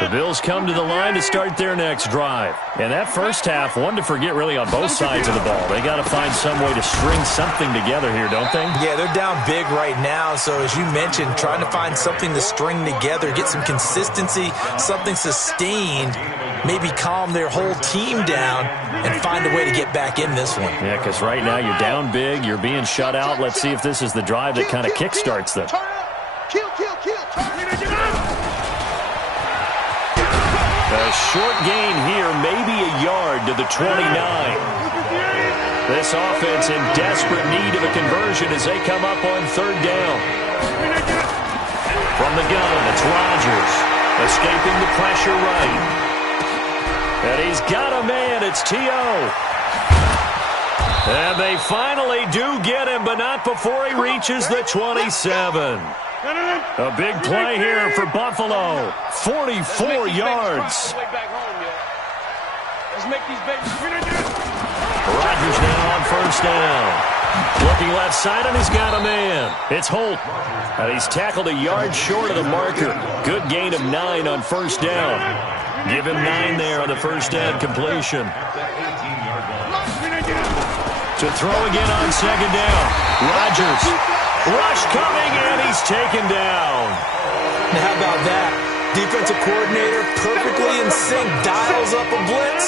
The Bills come to the line to start their next drive. And that first half, one to forget really on both sides of the ball. They got to find some way to string something together here, don't they? Yeah, they're down big right now. So as you mentioned, trying to find something to string together, get some consistency, something sustained, maybe calm their whole team down and find a way to get back in this one. Yeah, because right now you're down big, you're being shut out. Let's see if this is the drive that kind of kickstarts them. A short gain here, maybe a yard to the 29. This offense in desperate need of a conversion as they come up on 3rd down. From the gun, it's Rodgers, escaping the pressure right. And he's got a man. It's T.O. And they finally do get him, but not before he reaches the 27. A big play here for Buffalo. 44 yards. Rodgers now on 1st down. Looking left side, and he's got a man. It's Holt. And he's tackled a yard short of the marker. Good gain of 9 on 1st down. Give him 9 there on the 1st down completion. To throw again on second down. Rodgers. Rush coming, and he's taken down. Now, how about that? Defensive coordinator perfectly in sync, dials up a blitz,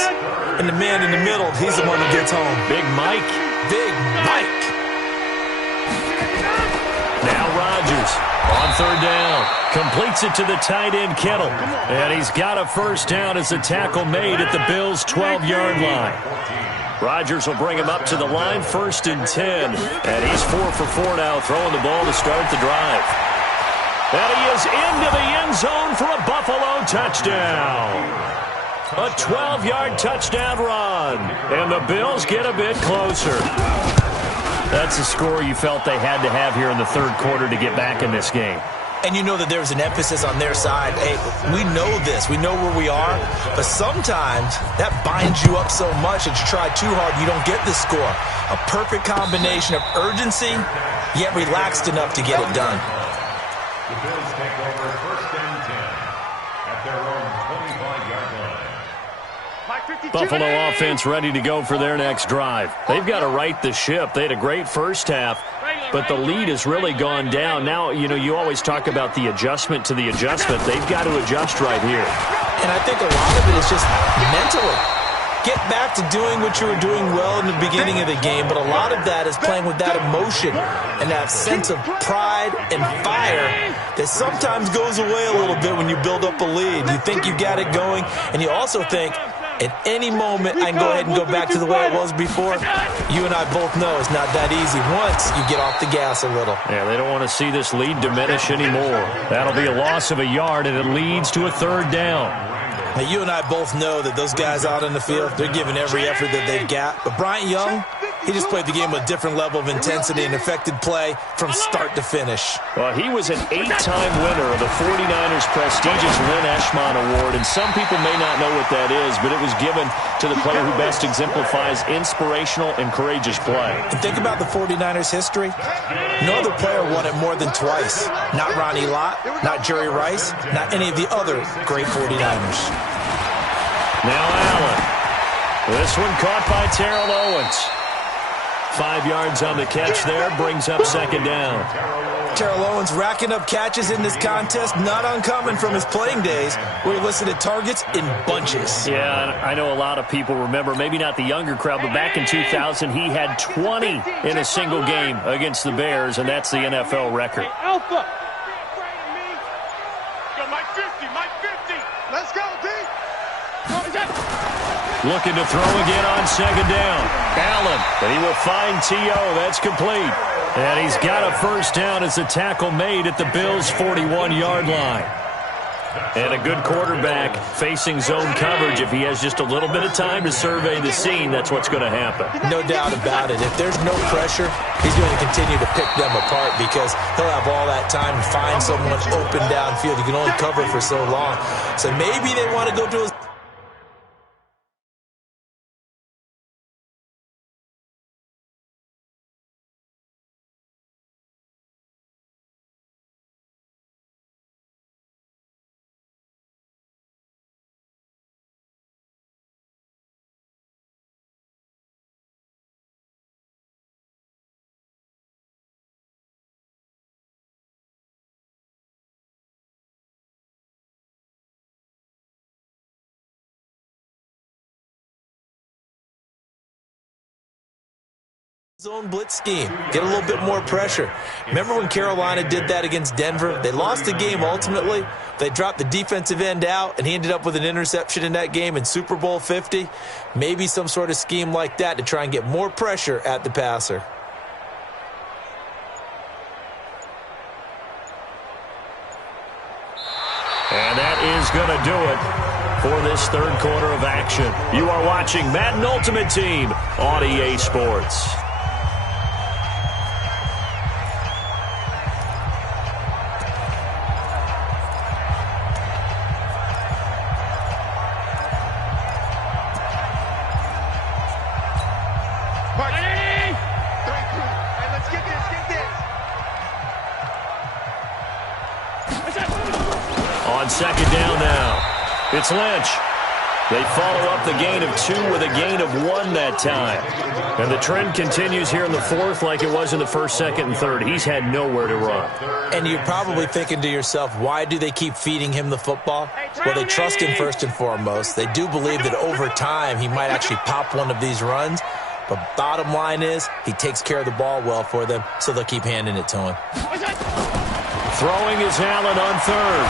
and the man in the middle, he's the one who gets home. Big Mike. Big Mike. Now Rodgers on third down. Completes it to the tight end, Kittle. And he's got a first down as a tackle made at the Bills' 12-yard line. Rodgers will bring him up to the line, 1st and 10. And he's 4 for 4 now, throwing the ball to start the drive. And he is into the end zone for a Buffalo touchdown. A 12-yard touchdown run. And the Bills get a bit closer. That's a score you felt they had to have here in the third quarter to get back in this game. And you know that there's an emphasis on their side. Hey, we know this. We know where we are. But sometimes that binds you up so much that you try too hard, you don't get the score. A perfect combination of urgency, yet relaxed enough to get it done. The Bills take over 1st and 10 at their own 25-yard line. Buffalo offense ready to go for their next drive. They've got to right the ship. They had a great first half, but the lead has really gone down. Now, you always talk about the adjustment to the adjustment. They've got to adjust right here. And I think a lot of it is just mentally. Get back to doing what you were doing well in the beginning of the game, but a lot of that is playing with that emotion and that sense of pride and fire that sometimes goes away a little bit when you build up a lead. You think you got it going, and you also think, at any moment, I can go ahead and go back to the way it was before. You and I both know it's not that easy once you get off the gas a little. Yeah, they don't want to see this lead diminish anymore. That'll be a loss of a yard, and it leads to a third down. Now, you and I both know that those guys out in the field, they're giving every effort that they've got. But Bryant Young, he just played the game with a different level of intensity and affected play from start to finish. Well, he was an 8-time winner of the 49ers' prestigious Lynn Eshmont Award, and some people may not know what that is, but it was given to the player who best exemplifies inspirational and courageous play. And think about the 49ers' history. No other player won it more than twice. Not Ronnie Lott, not Jerry Rice, not any of the other great 49ers. Now Allen. This one caught by Terrell Owens. 5 yards on the catch there, brings up second down. Terrell Owens racking up catches in this contest, not uncommon from his playing days, where he listed targets in bunches. Yeah, I know a lot of people remember, maybe not the younger crowd, but back in 2000, he had 20 in a single game against the Bears, and that's the NFL record. Alpha. Yo, Mike 50, Mike 50. Let's go, D. Looking to throw again on second down. Allen, and he will find T.O. That's complete. And he's got a first down as a tackle made at the Bills' 41-yard line. And a good quarterback facing zone coverage. If he has just a little bit of time to survey the scene, that's what's going to happen. No doubt about it. If there's no pressure, he's going to continue to pick them apart because he'll have all that time to find someone open downfield. You can only cover for so long. So maybe they want to go to a zone blitz scheme, get a little bit more pressure. Remember when Carolina did that against Denver? They lost the game ultimately. They dropped the defensive end out, and he ended up with an interception in that game in Super Bowl 50. Maybe some sort of scheme like that to try and get more pressure at the passer. And that is going to do it for this third quarter of action. You are watching Madden Ultimate Team on EA Sports. On second down now, it's Lynch. They follow up the gain of 2 with a gain of 1 that time. And the trend continues here in the fourth like it was in the first, second, and third. He's had nowhere to run. And you're probably thinking to yourself, why do they keep feeding him the football? Well, they trust him first and foremost. They do believe that over time he might actually pop one of these runs. But bottom line is he takes care of the ball well for them, so they'll keep handing it to him. Throwing is Allen on third.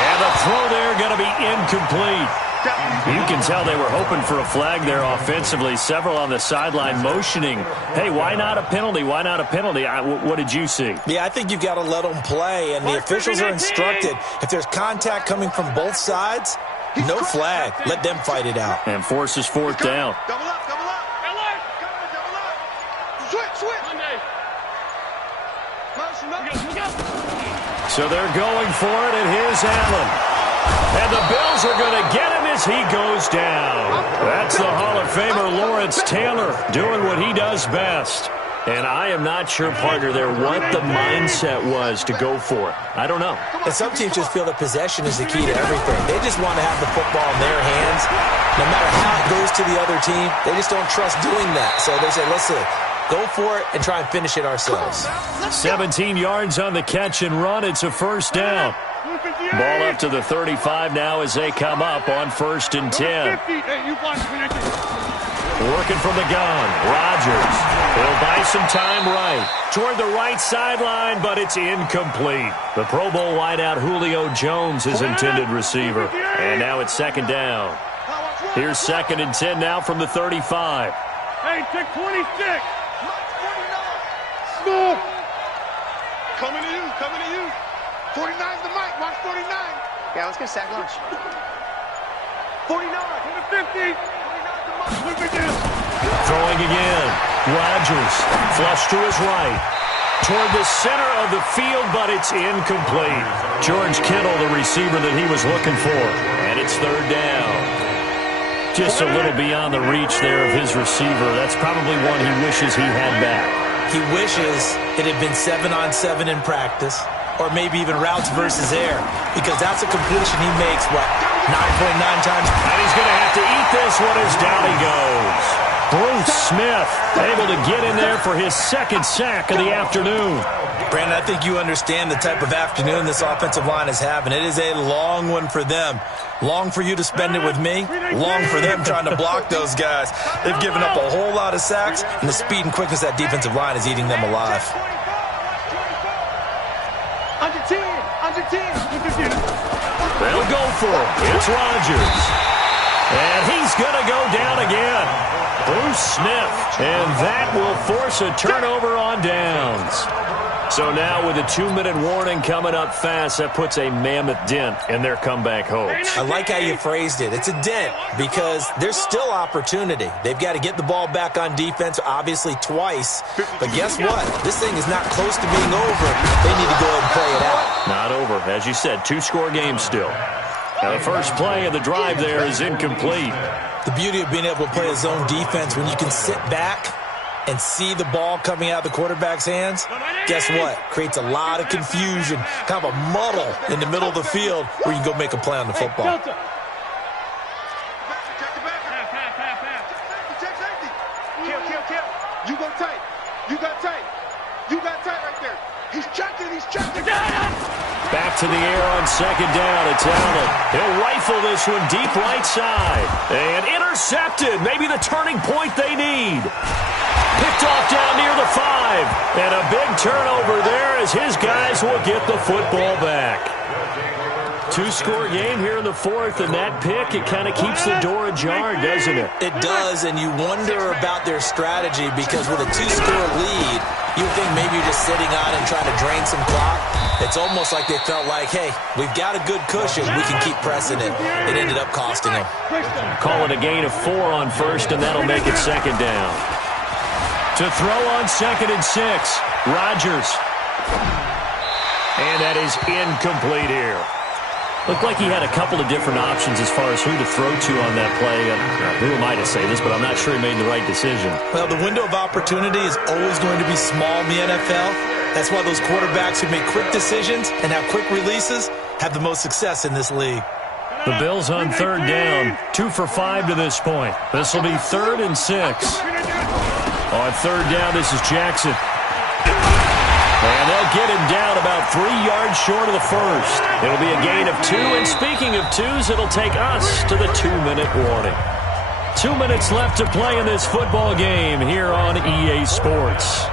And the throw there going to be incomplete. You can tell they were hoping for a flag there offensively. Several on the sideline motioning, hey, why not a penalty? Why not a penalty? What did you see? Yeah, I think you've got to let them play, and the officials are instructed. If there's contact coming from both sides, no flag. Let them fight it out. And forces fourth down. Double up, double up. Double up. Switch. Motion up. So they're going for it, and here's Allen. And the Bills are going to get him as he goes down. That's the Hall of Famer Lawrence Taylor doing what he does best. And I am not sure, partner, there what the mindset was to go for it. I don't know. And some teams just feel that possession is the key to everything. They just want to have the football in their hands. No matter how it goes to the other team, they just don't trust doing that. So they say, listen, go for it and try and finish it ourselves. 17 yards on the catch and run. It's a first down. Ball up to the 35 now as they come up on 1st and 10. Working from the gun, Rodgers. He'll buy some time right. Toward the right sideline, but it's incomplete. The Pro Bowl wideout Julio Jones is intended receiver. And now it's 2nd down. Here's 2nd and 10 now from the 35. Hey, check 26. Smooth. Coming to you. 49's the mic. Watch 49. Yeah, let's get sack lunch. 49. To the 50. 49's the mic. Look at this. Throwing again. Rodgers. Flush to his right. Toward the center of the field, but it's incomplete. George Kittle, the receiver that he was looking for. And it's 3rd down. Just a little beyond the reach there of his receiver. That's probably one he wishes he had back. He wishes it had been 7-on-7 in practice, or maybe even routes versus air, because that's a completion he makes, 9.9 times? And he's going to have to eat this one as down he goes. Bruce Smith able to get in there for his 2nd sack of the afternoon. Brandon, I think you understand the type of afternoon this offensive line is having. It is a long one for them. Long for you to spend it with me. Long for them trying to block those guys. They've given up a whole lot of sacks, and the speed and quickness of that defensive line is eating them alive. Under 10. They'll go for it. It's Rodgers. And he's going to go down again. Bruce Smith. And that will force a turnover on downs. So now with a 2-minute warning coming up fast, that puts a mammoth dent in their comeback hopes. I like how you phrased it. It's a dent because there's still opportunity. They've got to get the ball back on defense, obviously twice. But guess what? This thing is not close to being over. They need to go ahead and play it out. Not over. As you said, 2-score game still. Now the first play of the drive there is incomplete. The beauty of being able to play a zone defense when you can sit back and see the ball coming out of the quarterback's hands, guess what? Creates a lot of confusion, kind of a muddle in the middle of the field where you can go make a play on the football. Check the back. Kill. You go tight. You got tight right there. He's checking. Back to the air on 2nd down. It's Allen. He'll rifle this one deep right side. And intercepted. Maybe the turning point they need. Picked off down near the 5. And a big turnover there as his guys will get the football back. 2-score game here in the 4th, and that pick, it kind of keeps the door ajar, doesn't it? It does, and you wonder about their strategy because with a 2-score lead, you would think maybe you're just sitting on and trying to drain some clock. It's almost like they felt like, hey, we've got a good cushion. We can keep pressing it. It ended up costing them. Call it a gain of 4 on 1st, and that'll make it 2nd down. To throw on 2nd and 6, Rodgers. And that is incomplete here. Looked like he had a couple of different options as far as who to throw to on that play. Who am I to say this, but I'm not sure he made the right decision. Well, the window of opportunity is always going to be small in the NFL. That's why those quarterbacks who make quick decisions and have quick releases have the most success in this league. The Bills on third down, 2 for 5 to this point. This will be 3rd and 6. On third down, this is Jackson. And they'll get him down about 3 yards short of the first. It'll be a gain of 2, and speaking of 2s, it'll take us to the 2-minute warning. 2 minutes left to play in this football game here on EA Sports.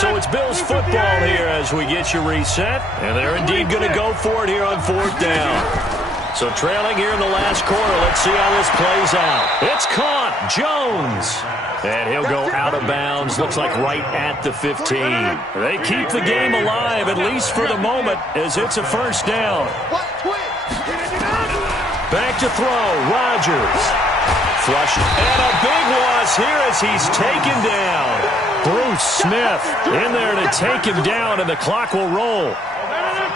So it's Bills football here as we get you reset, and they're indeed going to go for it here on 4th down. So trailing here in the last quarter, let's see how this plays out. It's caught, Jones. And he'll go out of bounds, looks like right at the 15. They keep the game alive, at least for the moment, as it's a first down. Back to throw, Rodgers. Flush, and a big loss here as he's taken down. Bruce Smith in there to take him down, and the clock will roll.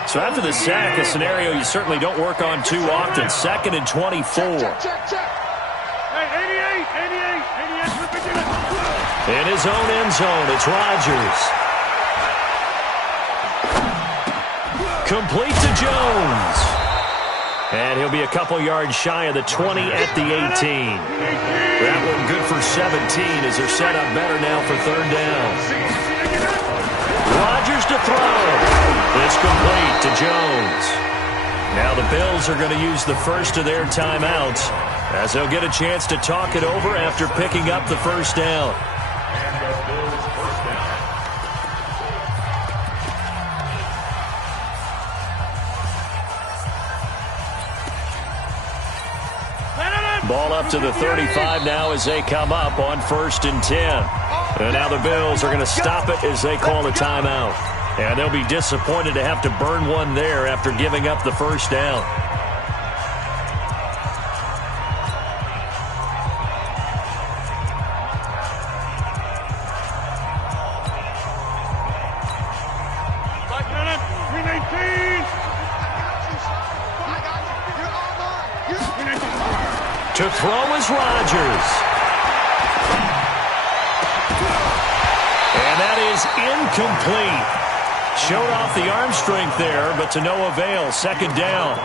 So after the sack, a scenario you certainly don't work on too often. 2nd and 24. In his own end zone, it's Rodgers. Complete to Jones. And he'll be a couple yards shy of the 20 at the 18. That one good for 17 as they're set up better now for third down. Rodgers to throw. It's complete to Jones. Now the Bills are going to use the first of their timeouts as they'll get a chance to talk it over after picking up the first down. Ball up to the 35 now as they come up on 1st and 10. And now the Bills are going to stop it as they call a timeout. And they'll be disappointed to have to burn one there after giving up the first down. To throw is Rodgers. And that is incomplete. Showed off the arm strength there, but to no avail. 2nd down.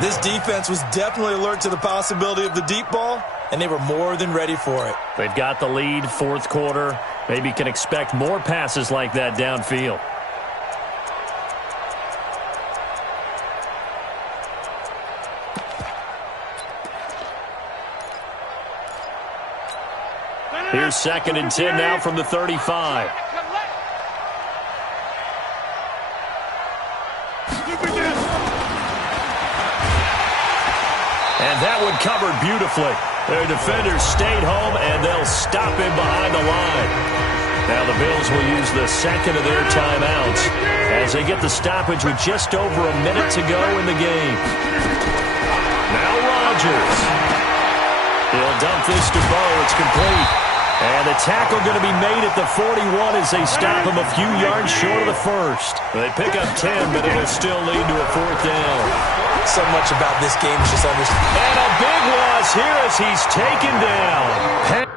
This defense was definitely alert to the possibility of the deep ball, and they were more than ready for it. They've got the lead, 4th quarter. Maybe can expect more passes like that downfield. Here's 2nd and 10 now from the 35. And that one covered beautifully. Their defenders stayed home, and they'll stop him behind the line. Now the Bills will use the 2nd of their timeouts as they get the stoppage with just over a minute to go in the game. Now Rodgers. He'll dump this to Bo. It's complete. And the tackle going to be made at the 41 as they stop him a few yards short of the first. They pick up 10, but it'll still lead to a 4th down. So much about this game is just understanding. And a big loss here as he's taken down.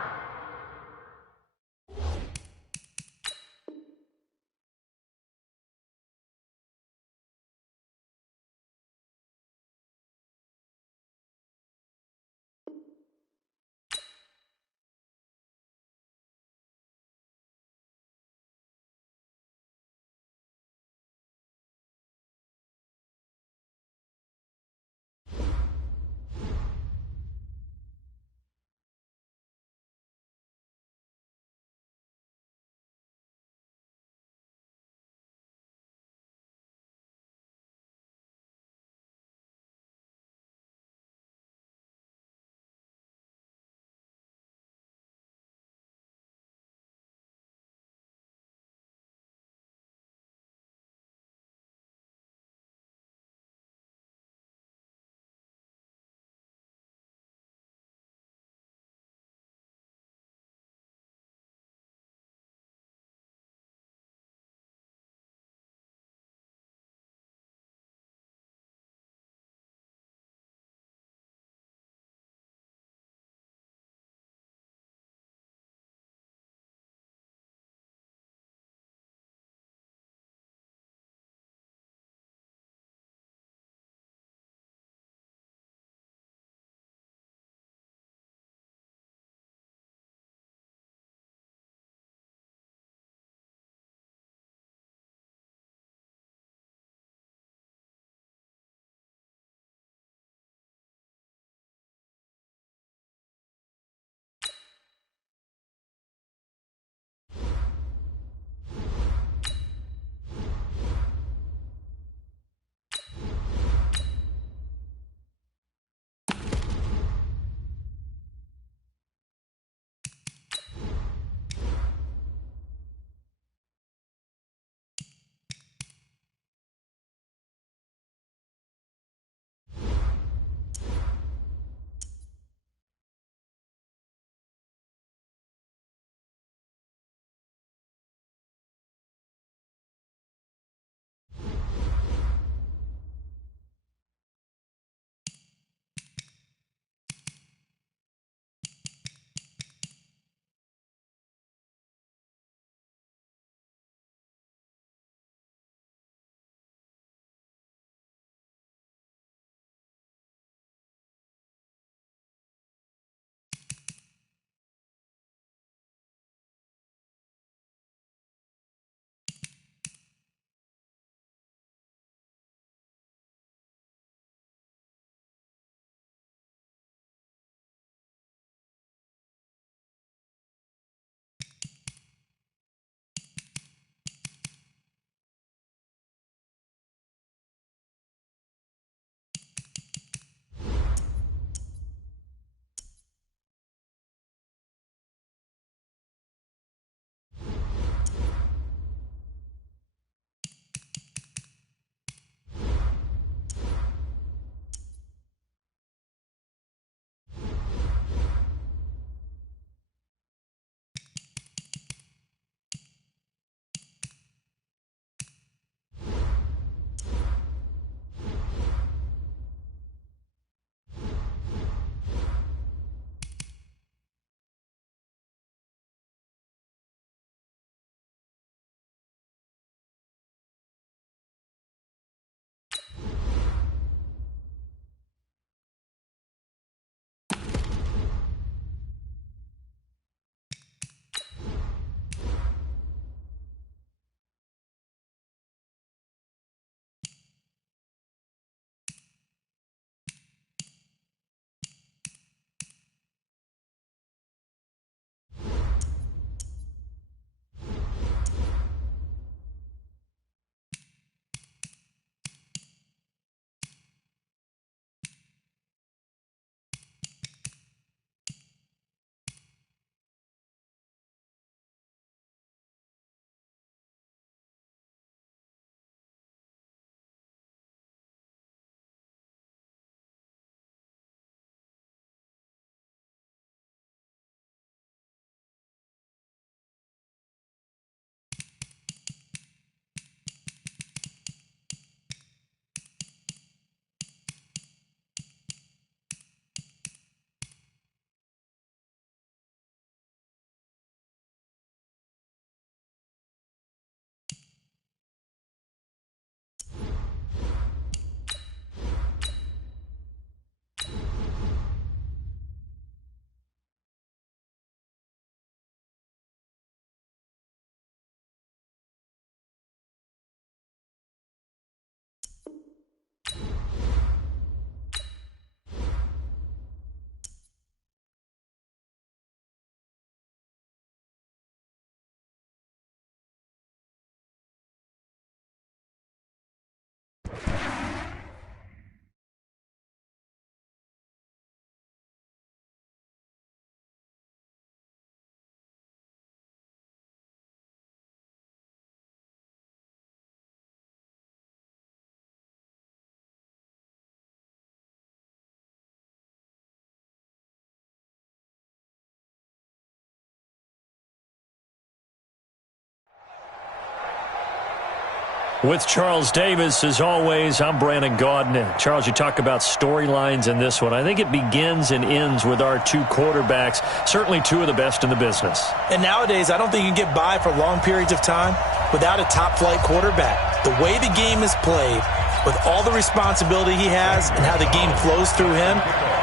With Charles Davis, as always, I'm Brandon Gaudin. Charles, you talk about storylines in this one. I think it begins and ends with our two quarterbacks, certainly two of the best in the business. And nowadays, I don't think you can get by for long periods of time without a top-flight quarterback. The way the game is played, with all the responsibility he has and how the game flows through him,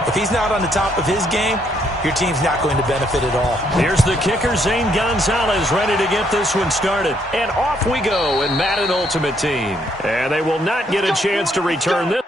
if he's not on the top of his game, your team's not going to benefit at all. Here's the kicker, Zane Gonzalez, ready to get this one started. And off we go in Madden Ultimate Team. And they will not get a chance to return this.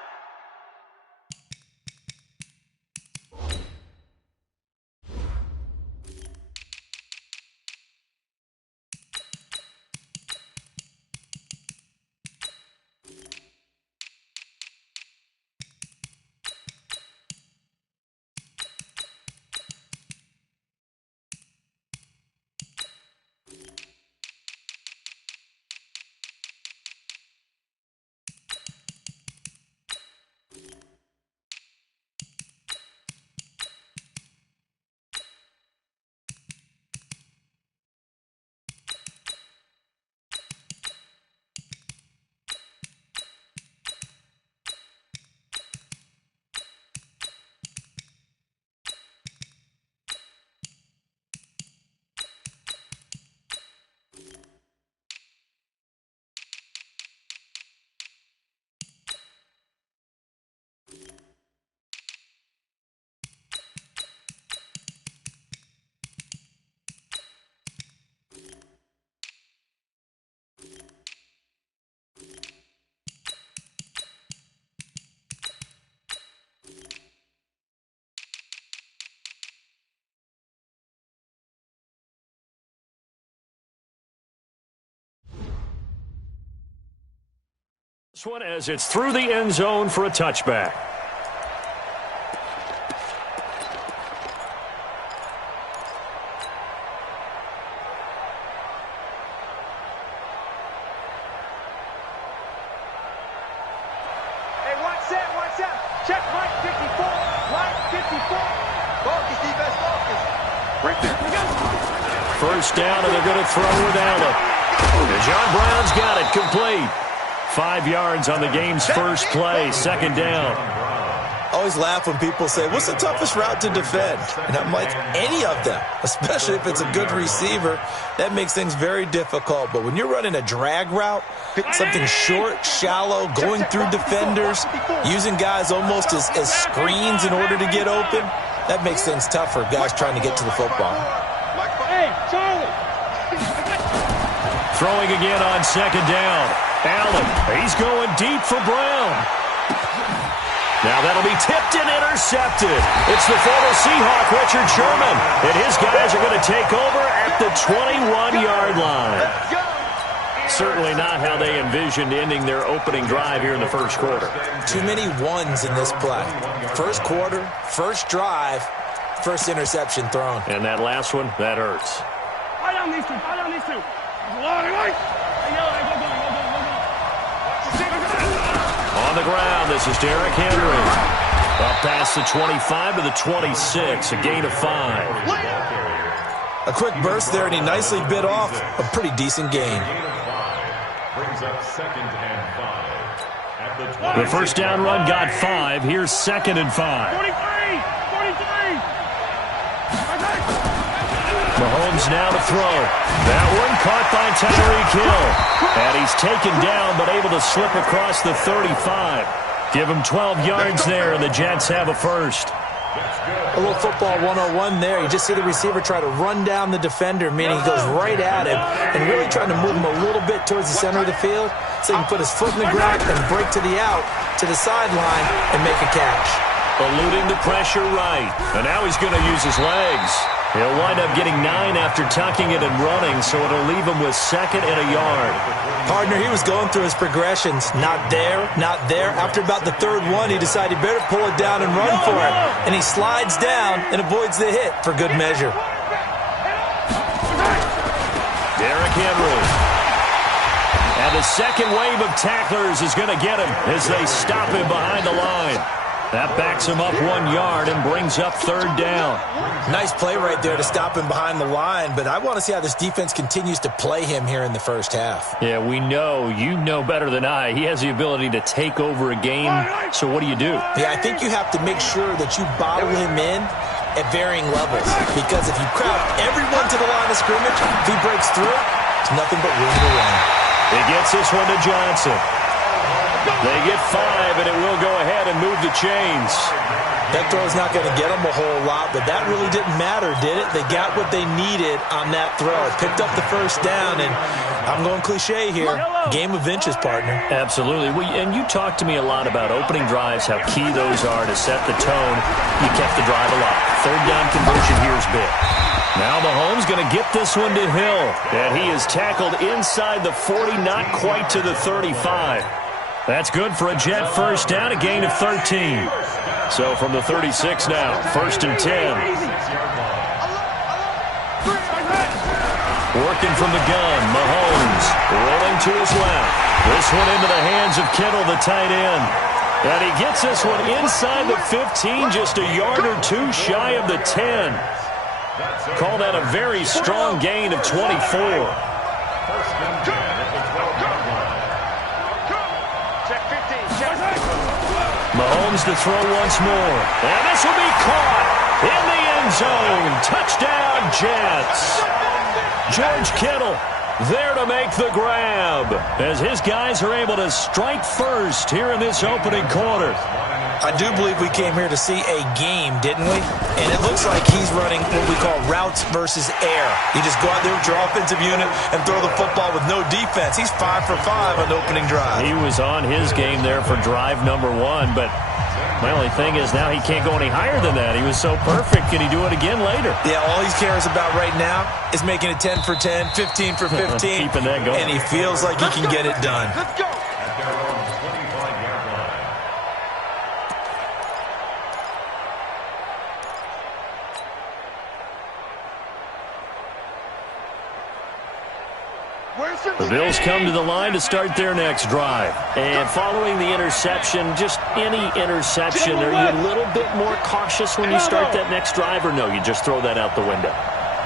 This one as it's through the end zone for a touchback. Hey, watch that, watch that. Check Mike 54. Mike 54. Focus, defense, focus. Right there. First down, and they're going to throw with Allen. And John Brown's got it complete. 5 yards on the game's first play, second down. I always laugh when people say, what's the toughest route to defend? And I'm like, any of them, especially if it's a good receiver. That makes things very difficult. But when you're running a drag route, something short, shallow, going through defenders, using guys almost as screens in order to get open, that makes things tough for guys trying to get to the football. Hey, Charlie. Throwing again on second down. Allen, he's going deep for Brown. Now that'll be tipped and intercepted. It's the former Seahawk, Richard Sherman. And his guys are going to take over at the 21-yard line. Certainly not how they envisioned ending their opening drive here in the first quarter. Too many ones in this play. First quarter, first drive, first interception thrown. And that last one, that hurts. Fight on these two, fight on these two. On the ground, this is Derrick Henry. Up past the 25 to the 26, a gain of 5. A quick burst there, and he nicely bit off a pretty decent gain. Brings up 2nd and 5. The first down run got 5. Here's 2nd and 5. 43! Mahomes now to throw. That one caught by Tyreek Hill. And he's taken down but able to slip across the 35. Give him 12 yards there, and the Jets have a first. A little football 101 there. You just see the receiver try to run down the defender, meaning he goes right at him and really trying to move him a little bit towards the center of the field so he can put his foot in the ground and break to the out, to the sideline, and make a catch. Eluding the pressure right. And now he's going to use his legs. He'll wind up getting 9 after tucking it and running, so it'll leave him with 2nd and a yard. Partner, he was going through his progressions. Not there, not there. After about the 3rd one, he decided he better pull it down and run for it. And he slides down and avoids the hit for good measure. Derrick Henry. And the second wave of tacklers is going to get him as they stop him behind the line. That backs him up 1 yard and brings up 3rd down. Nice play right there to stop him behind the line, but I want to see how this defense continues to play him here in the first half. Yeah, we know. You know better than I. He has the ability to take over a game, so what do? Yeah, I think you have to make sure that you bottle him in at varying levels, because if you crowd everyone to the line of scrimmage, if he breaks through, it's nothing but room to run. He gets this one to Johnson. They get 5, and it will go ahead and move the chains. That throw's not going to get them a whole lot, but that really didn't matter, did it? They got what they needed on that throw. Picked up the first down, and I'm going cliche here. Game of inches, partner. Absolutely. And you talked to me a lot about opening drives, how key those are to set the tone. You kept the drive alive. 3rd down conversion here is big. Now Mahomes going to get this one to Hill, and he is tackled inside the 40, not quite to the 35. That's good for a Jet first down, a gain of 13. So from the 36 now, 1st and 10. Working from the gun, Mahomes rolling to his left. This one into the hands of Kittle, the tight end. And he gets this one inside the 15, just a yard or 2 shy of the 10. Call that a very strong gain of 24. Mahomes to throw once more. And this will be caught in the end zone. Touchdown, Jets. George Kittle there to make the grab as his guys are able to strike first here in this opening quarter. I do believe we came here to see a game, didn't we? And it looks like he's running what we call routes versus air. You just go out there with your offensive unit and throw the football with no defense. He's 5 for 5 on the opening drive. He was on his game there for drive number 1, but my only thing is now he can't go any higher than that. He was so perfect. Can he do it again later? Yeah, all he cares about right now is making it 10 for 10, 15 for 15. Keeping that going. And he feels like he can get it done. Let's go. The Bills come to the line to start their next drive. And following the interception, just any interception, are you a little bit more cautious when you start that next drive, or no, you just throw that out the window?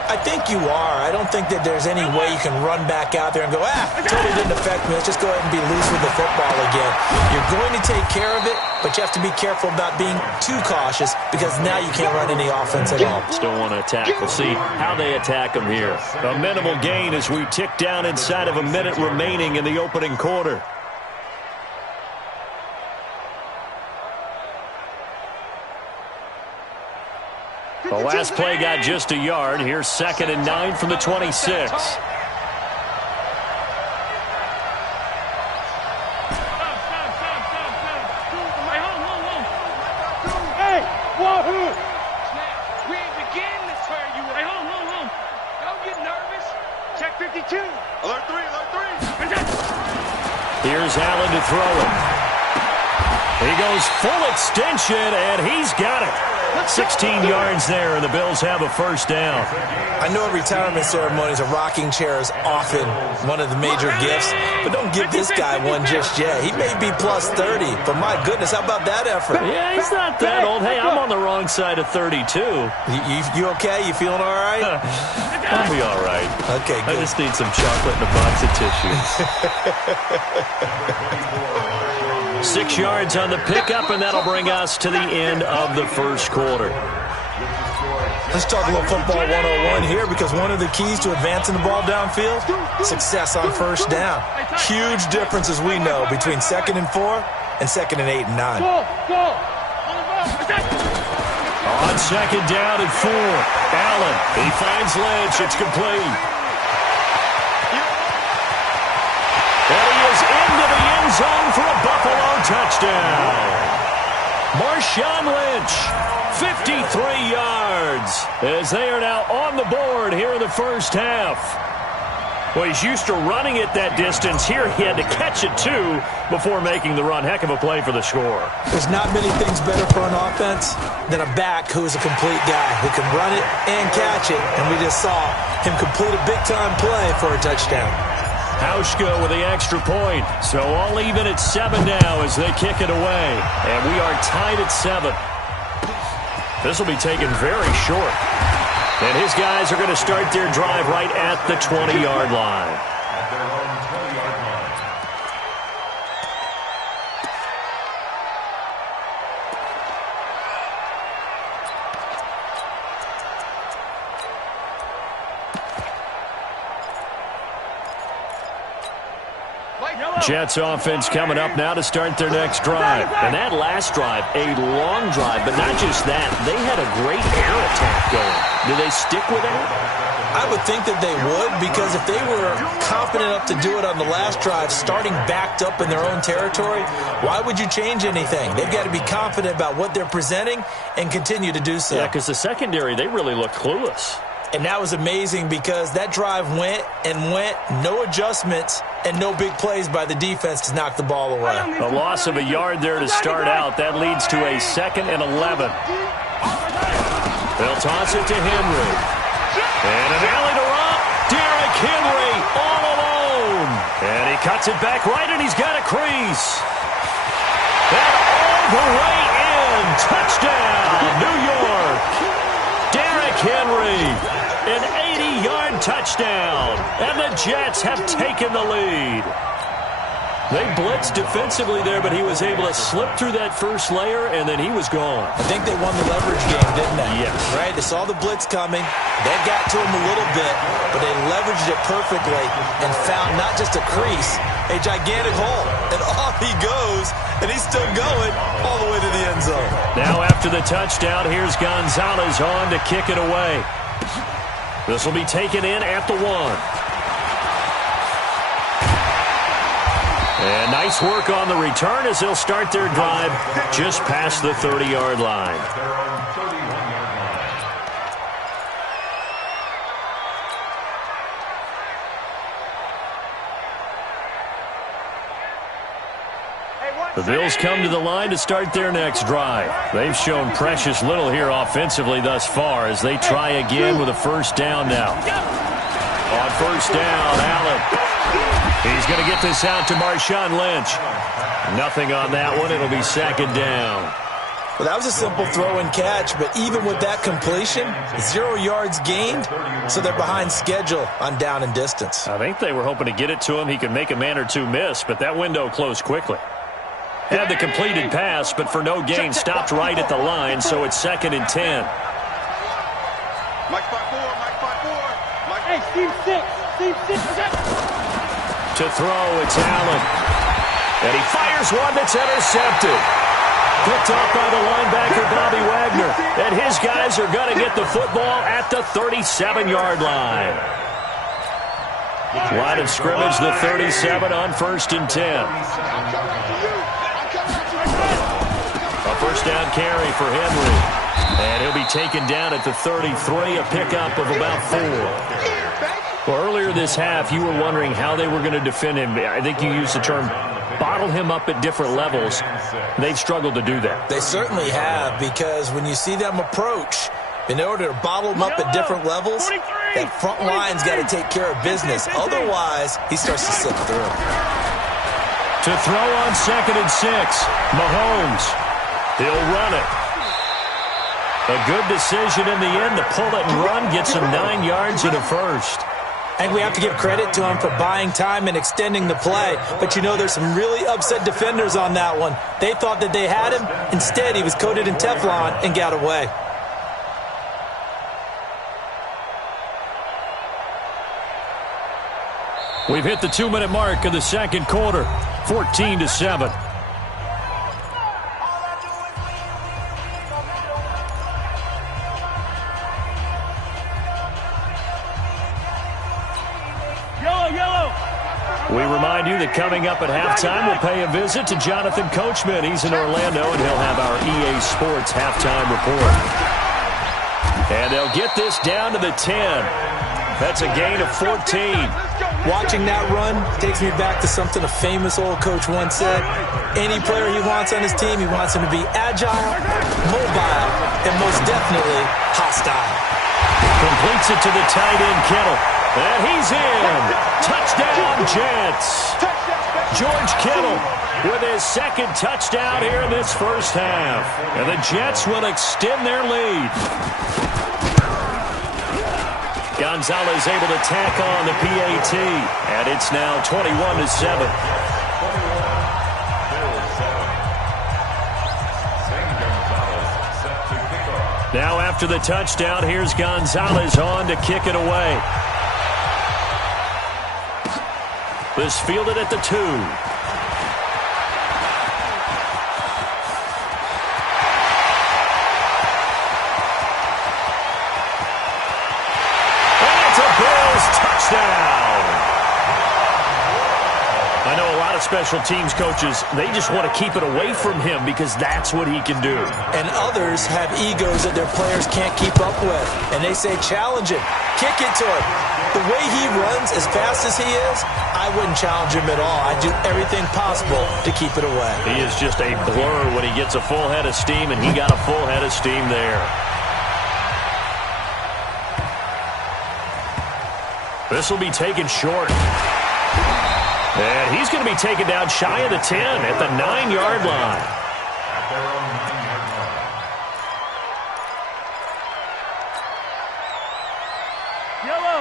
I think you are. I don't think that there's any way you can run back out there and go, totally didn't affect me. Let's just go ahead and be loose with the football again. You're going to take care of it, but you have to be careful about being too cautious because now you can't run any offense at all. Still want to attack. We'll see how they attack them here. A minimal gain as we tick down inside of a minute remaining in the opening quarter. The last play got just a yard. Here's 2nd and 9 from the 26. Hey, wahoo! We ain't beginning to turn you away. Home. Don't get nervous. Check 52. Alert 3. Here's Allen to throw it. He goes full extension, and he's got it. 16 yards there, and the Bills have a first down. I know at retirement ceremonies, a rocking chair is often one of the major gifts, but don't give this guy one just yet. He may be plus 30, but my goodness, how about that effort? Yeah, he's not that old. Hey, I'm on the wrong side of 32. You okay? You feeling all right? I'll be all right. Okay, good. I just need some chocolate and a box of tissues. 6 yards on the pickup, and that'll bring us to the end of the first quarter. Let's talk a little football 101 here, because one of the keys to advancing the ball downfield, success on first down. Huge difference, as we know, between 2nd and 4 and 2nd and 8 and 9. On 2nd down and 4, Allen, he finds Lynch. It's complete. And he is into the end zone for a Buffalo touchdown. Marshawn Lynch, 53 yards, as they are now on the board here in the first half. Well, he's used to running it that distance. Here he had to catch it, too, before making the run. Heck of a play for the score. There's not many things better for an offense than a back who is a complete guy, who can run it and catch it, and we just saw him complete a big-time play for a touchdown. Hauschka with the extra point. So all even at 7 now as they kick it away. And we are tied at 7. This will be taken very short. And his guys are going to start their drive right at the 20-yard line. At their own 20-yard line. Jets offense coming up now to start their next drive. And that last drive, a long drive, but not just that. They had a great air attack going. Do they stick with that? I would think that they would, because if they were confident enough to do it on the last drive, starting backed up in their own territory, why would you change anything? They've got to be confident about what they're presenting and continue to do so. Yeah, because the secondary, they really look clueless. And that was amazing because that drive went and went, no adjustments, and no big plays by the defense to knock the ball away. A loss of a yard there to start out. That leads to a 2nd and 11. They'll toss it to Henry. And an alley to Rob. Derrick Henry all alone. And he cuts it back right, and he's got a crease. And all the way in. Touchdown, New York. Derrick Henry. An 80-yard touchdown, and the Jets have taken the lead. They blitzed defensively there, but he was able to slip through that first layer, and then he was gone. I think they won the leverage game, didn't they? Yes. Right? They saw the blitz coming. They got to him a little bit, but they leveraged it perfectly and found not just a crease, a gigantic hole. And off he goes, and he's still going all the way to the end zone. Now after the touchdown, here's Gonzalez on to kick it away. This will be taken in at the 1. And nice work on the return as they'll start their drive just past the 30-yard line. Their own 31-yard line. The Bills come to the line to start their next drive. They've shown precious little here offensively thus far as they try again with a first down now. On first down, Allen. He's going to get this out to Marshawn Lynch. Nothing on that one. It'll be 2nd down. Well, that was a simple throw and catch, but even with that completion, 0 yards gained, so they're behind schedule on down and distance. I think they were hoping to get it to him. He could make a man or two miss, but that window closed quickly. Had the completed pass, but for no gain, stopped right at the line, so it's 2nd and 10. Mike 5-4, Mike 5-4. Mike. Hey, Steve 6. To throw, it's Allen. And he fires one that's intercepted. Picked up by the linebacker, Bobby Wagner. And his guys are going to get the football at the 37-yard line. Line of scrimmage, the 37 on 1st and 10. A first down carry for Henry. And he'll be taken down at the 33, a pickup of about 4. Well, earlier this half, you were wondering how they were going to defend him. I think you used the term bottle him up at different levels. They've struggled to do that. They certainly have, because when you see them approach, in order to bottle him up at different levels, that front line's got to take care of business. Otherwise, he starts to slip through. To throw on 2nd and 6, Mahomes. He'll run it. A good decision in the end to pull it and run, gets him 9 yards and a first. I think we have to give credit to him for buying time and extending the play. But, you know, there's some really upset defenders on that one. They thought that they had him. Instead, he was coated in Teflon and got away. We've hit the 2-minute mark of the second quarter, 14-7. We remind you that coming up at halftime, we'll pay a visit to Jonathan Coachman. He's in Orlando, and he'll have our EA Sports halftime report. And they'll get this down to the 10. That's a gain of 14. Watching that run takes me back to something a famous old coach once said. Any player he wants on his team, he wants him to be agile, mobile, and most definitely hostile. Completes it to the tight end, Kittle. And he's in. Touchdown, Jets. George Kittle with his second touchdown here in this first half. And the Jets will extend their lead. Gonzalez able to tack on the PAT. And it's now 21-7. Now after the touchdown, here's Gonzalez on to kick it away. This fielded at the 2. And it's a Bills touchdown. I know a lot of special teams coaches, they just want to keep it away from him because that's what he can do. And others have egos that their players can't keep up with. And they say, challenge him, kick it to him. The way he runs as fast as he is, I wouldn't challenge him at all. I'd do everything possible to keep it away. He is just a blur when he gets a full head of steam, and he got a full head of steam there. This will be taken short. And he's going to be taken down shy of the 10 at the 9-yard line.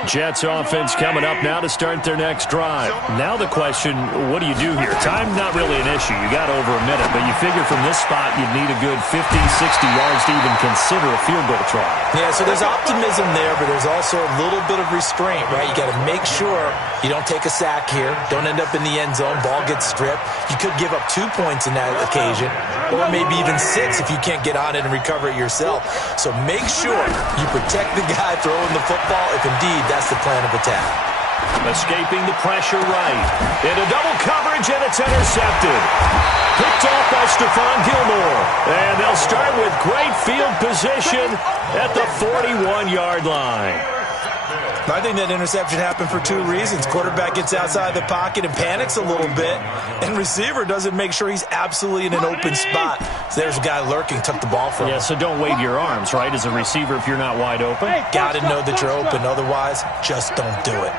Jets offense coming up now to start their next drive. Now the question, what do you do here? Time's not really an issue. You got over a minute, but you figure from this spot you'd need a good 50, 60 yards to even consider a field goal try. Yeah, so there's optimism there, but there's also a little bit of restraint, right? You got to make sure you don't take a sack here. Don't end up in the end zone. Ball gets stripped. You could give up 2 points in that occasion, or maybe even 6 if you can't get on it and recover it yourself. So make sure you protect the guy throwing the football if indeed that's the plan of attack. Escaping the pressure right. Into double coverage, and it's intercepted. Picked off by Stephon Gilmore. And they'll start with great field position at the 41-yard line. I think that interception happened for 2 reasons. Quarterback gets outside the pocket and panics a little bit, and receiver doesn't make sure he's absolutely in an open spot. So there's a guy lurking, took the ball from him. Yeah, so don't wave your arms, right, as a receiver if you're not wide open. Got to know that you're open. Otherwise, just don't do it.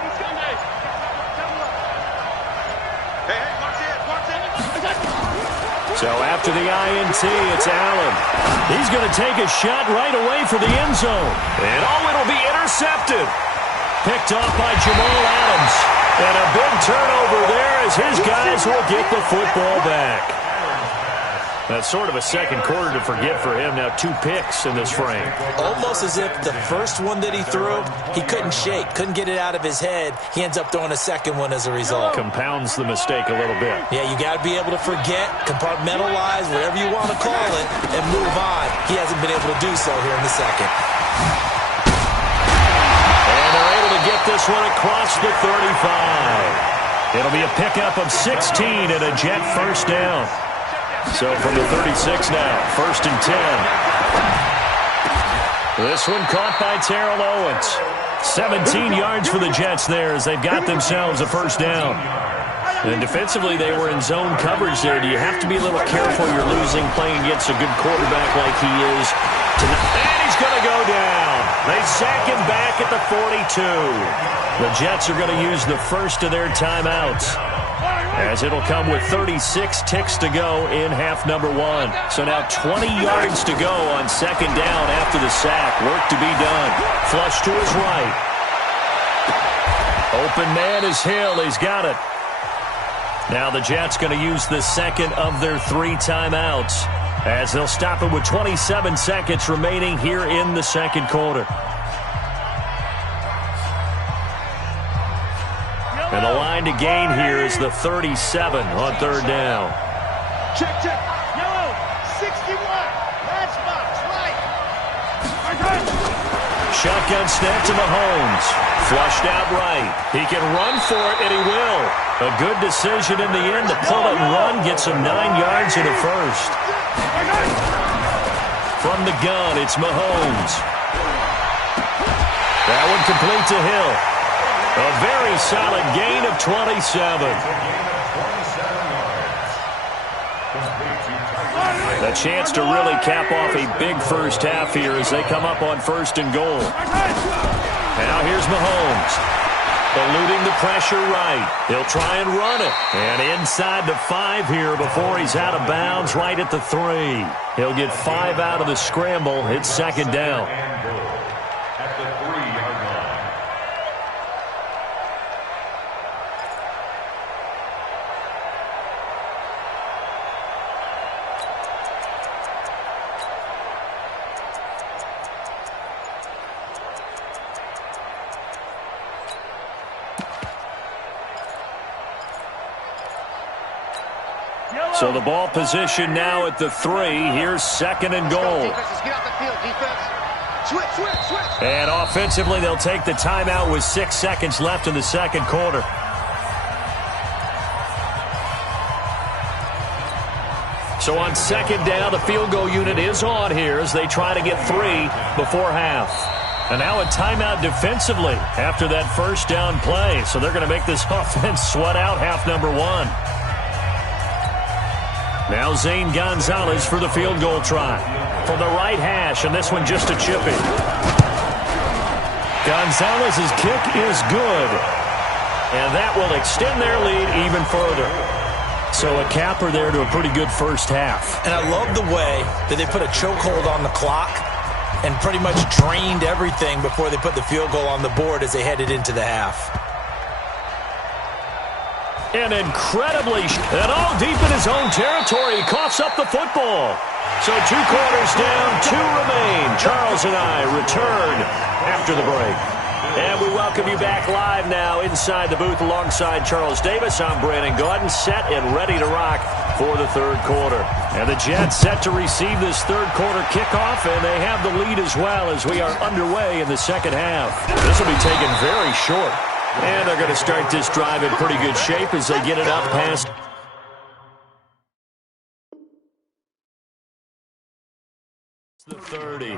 So after the INT, it's Allen. He's going to take a shot right away for the end zone. And it'll be intercepted. Picked off by Jamal Adams. And a big turnover there as his guys will get the football back. That's sort of a second quarter to forget for him. Now 2 picks in this frame. Almost as if the first one that he threw, he couldn't shake, couldn't get it out of his head. He ends up throwing a second one as a result. Compounds the mistake a little bit. Yeah, you got to be able to forget, compartmentalize, whatever you want to call it, and move on. He hasn't been able to do so here in the second. And they're able to get this one across the 35. It'll be a pickup of 16 and a Jet first down. So from the 36 now, 1st and 10. This one caught by Terrell Owens. 17 yards for the Jets there as they've got themselves a first down. And defensively, they were in zone coverage there. Do you have to be a little careful you're losing playing against a good quarterback like he is tonight? And he's going to go down. They sack him back at the 42. The Jets are going to use the first of their timeouts, as it'll come with 36 ticks to go in half number 1. So now 20 yards to go on second down after the sack. Work to be done. Flush to his right. Open man is Hill. He's got it. Now the Jets going to use the second of their 3 timeouts, as they'll stop it with 27 seconds remaining here in the second quarter. And the line to gain here is the 37 on third down. Check. Yellow, 61. Match box, right. Shotgun snap to Mahomes. Flushed out right. He can run for it, and he will. A good decision in the end to pull it and run. Gets him 9 yards and a first. From the gun, it's Mahomes. That one complete to Hill. A very solid gain of 27. A chance to really cap off a big first half here as they come up on 1st and goal. Now here's Mahomes. Eluding the pressure right. He'll try and run it. And inside the 5 here before he's out of bounds right at the 3. He'll get 5 out of the scramble. It's second down. At the 3-yard line. So the ball position now at the 3. Here's second and goal. And offensively, they'll take the timeout with 6 seconds left in the second quarter. So on second down, the field goal unit is on here as they try to get 3 before half. And now a timeout defensively after that first down play. So they're going to make this offense sweat out half number 1. Now Zane Gonzalez for the field goal try. From the right hash, and this one just a chip in. Gonzalez's kick is good. And that will extend their lead even further. So a capper there to a pretty good first half. And I love the way that they put a chokehold on the clock and pretty much drained everything before they put the field goal on the board as they headed into the half. And incredibly, and all deep in his own territory, he coughs up the football. So 2 quarters down, 2 remain. Charles and I return after the break. And we welcome you back live now inside the booth alongside Charles Davis. I'm Brandon Gaudin, set and ready to rock for the third quarter. And the Jets set to receive this third quarter kickoff, and they have the lead as well as we are underway in the second half. This will be taken very short. And they're going to start this drive in pretty good shape as they get it up past the 30.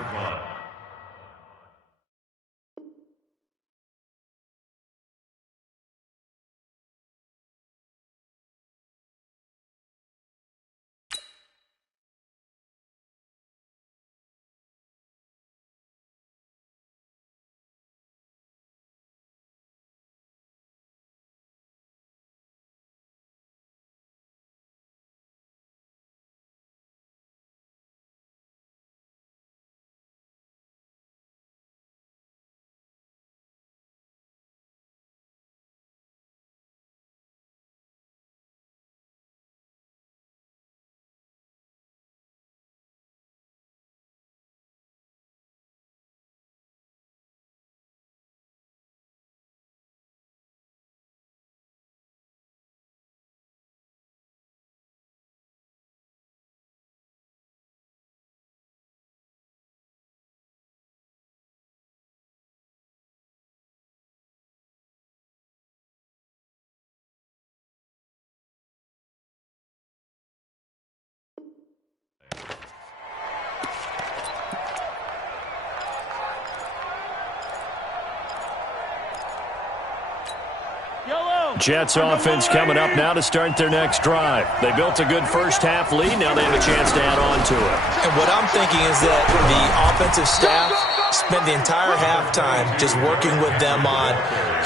Jets offense coming up now to start their next drive. They built a good first half lead. Now they have a chance to add on to it. And what I'm thinking is that the offensive staff spent the entire halftime just working with them on,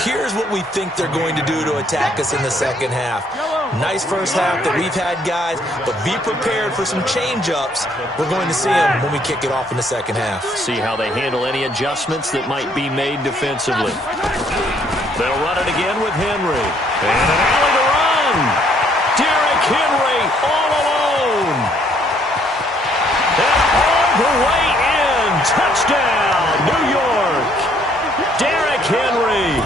here's what we think they're going to do to attack us in the second half. Nice first half that we've had, guys, but be prepared for some change-ups. We're going to see them when we kick it off in the second half. See how they handle any adjustments that might be made defensively. They'll run it again with Henry. And an alley to run. Derrick Henry all alone. And all the way in. Touchdown, New York. Derrick Henry.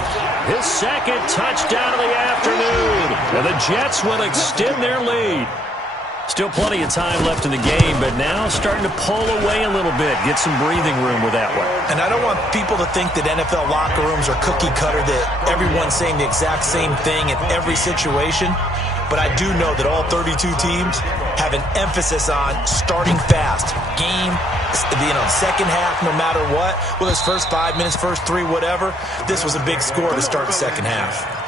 His second touchdown of the afternoon. And the Jets will extend their lead. Still plenty of time left in the game, but now starting to pull away a little bit, get some breathing room with that one. And I don't want people to think that NFL locker rooms are cookie cutter, that everyone's saying the exact same thing in every situation. But I do know that all 32 teams have an emphasis on starting fast. Game, second half, no matter what. Well, it's first 5 minutes, first 3, whatever. This was a big score to start the second half.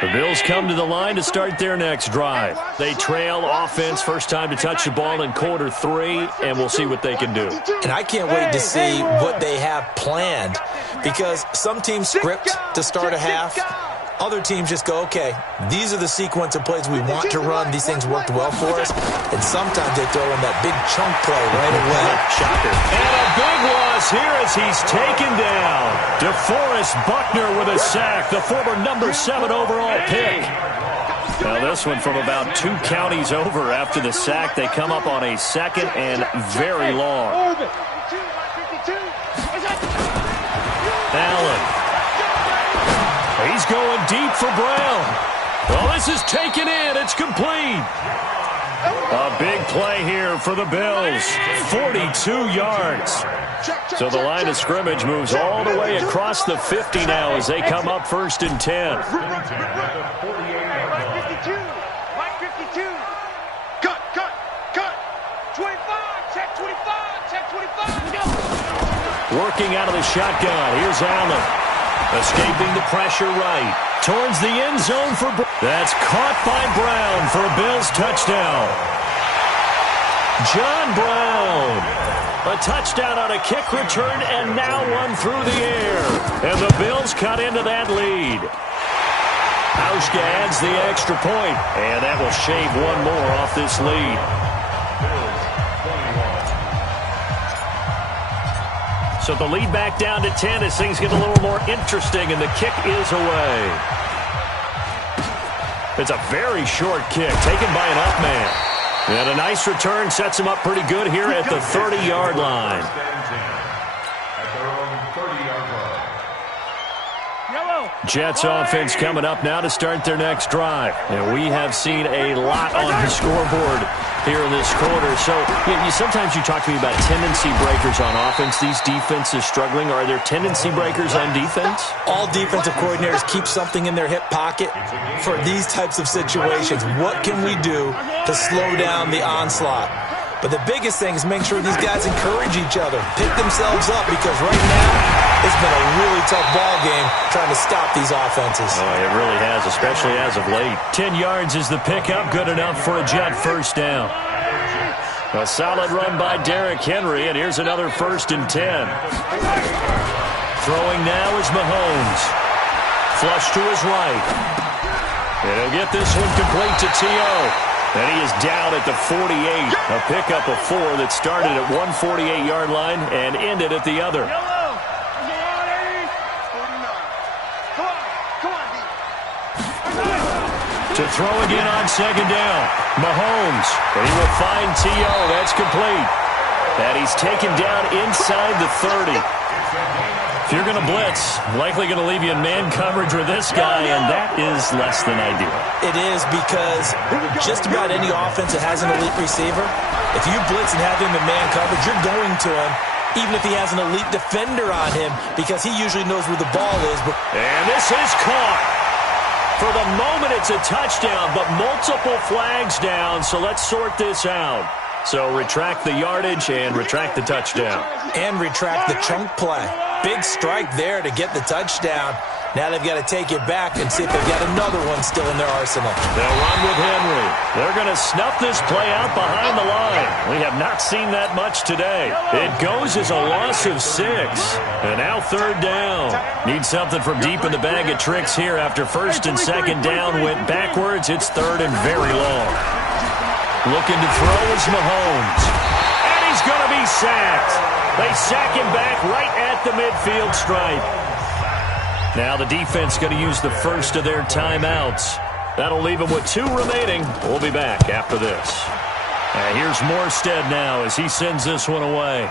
The Bills come to the line to start their next drive. They trail offense, first time to touch the ball in quarter 3, and we'll see what they can do. And I can't wait to see what they have planned, because some teams script to start a half. Other teams just go, okay, these are the sequence of plays we want to run. These things worked well for us. And sometimes they throw in that big chunk play right away. Shocker. And a big loss here as he's taken down. DeForest Buckner with a sack, the former number 7 overall pick. Now this one from about 2 counties over after the sack. They come up on a 2nd and very long. Allen. He's going deep for Brown. Well, this is taken in. It's complete. A big play here for the Bills. 42 yards. So the line of scrimmage moves all the way across the 50 now as they come up 1st and 10. Working out of the shotgun. Here's Allen. Escaping the pressure right. Towards the end zone for Brown. That's caught by Brown for a Bills touchdown. John Brown. A touchdown on a kick return and now one through the air. And the Bills cut into that lead. Hauschka adds the extra point, and that will shave one more off this lead. So the lead back down to 10 as things get a little more interesting, and the kick is away. It's a very short kick taken by an up man. And a nice return sets him up pretty good here at the 30-yard line. Jets offense coming up now to start their next drive. And we have seen a lot on the scoreboard here in this quarter. So sometimes you talk to me about tendency breakers on offense. These defenses struggling. Are there tendency breakers on defense? All defensive coordinators keep something in their hip pocket for these types of situations. What can we do to slow down the onslaught? But the biggest thing is make sure these guys encourage each other, pick themselves up, because right now it's been a really tough ball game trying to stop these offenses. Oh, it really has, especially as of late. 10 yards is the pickup, good enough for a Jet first down. A solid run by Derrick Henry, and here's another 1st and 10. Throwing now is Mahomes. Flush to his right. And he'll get this one complete to T.O. And he is down at the 48. A pickup of 4 that started at one 48-yard line and ended at the other. To throw again on 2nd down. Mahomes. And he will find T.O. That's complete. And he's taken down inside the 30. If you're going to blitz, likely going to leave you in man coverage with this guy, and that is less than ideal. It is, because just about any offense that has an elite receiver, if you blitz and have him in man coverage, you're going to him, even if he has an elite defender on him, because he usually knows where the ball is. And this is caught. For the moment, it's a touchdown, but multiple flags down, so let's sort this out. So retract the yardage and retract the touchdown. And retract the chunk play. Big strike there to get the touchdown. Now they've got to take it back and see if they've got another one still in their arsenal. They'll run with Henry. They're going to snuff this play out behind the line. We have not seen that much today. It goes as a loss of 6. And now 3rd down. Need something from deep in the bag of tricks here after 1st and 2nd down went backwards. It's 3rd and very long. Looking to throw is Mahomes. And he's going to be sacked. They sack him back right at the midfield stripe. Now the defense going to use the first of their timeouts. That'll leave them with 2 remaining. We'll be back after this. And here's Morstead now as he sends this one away.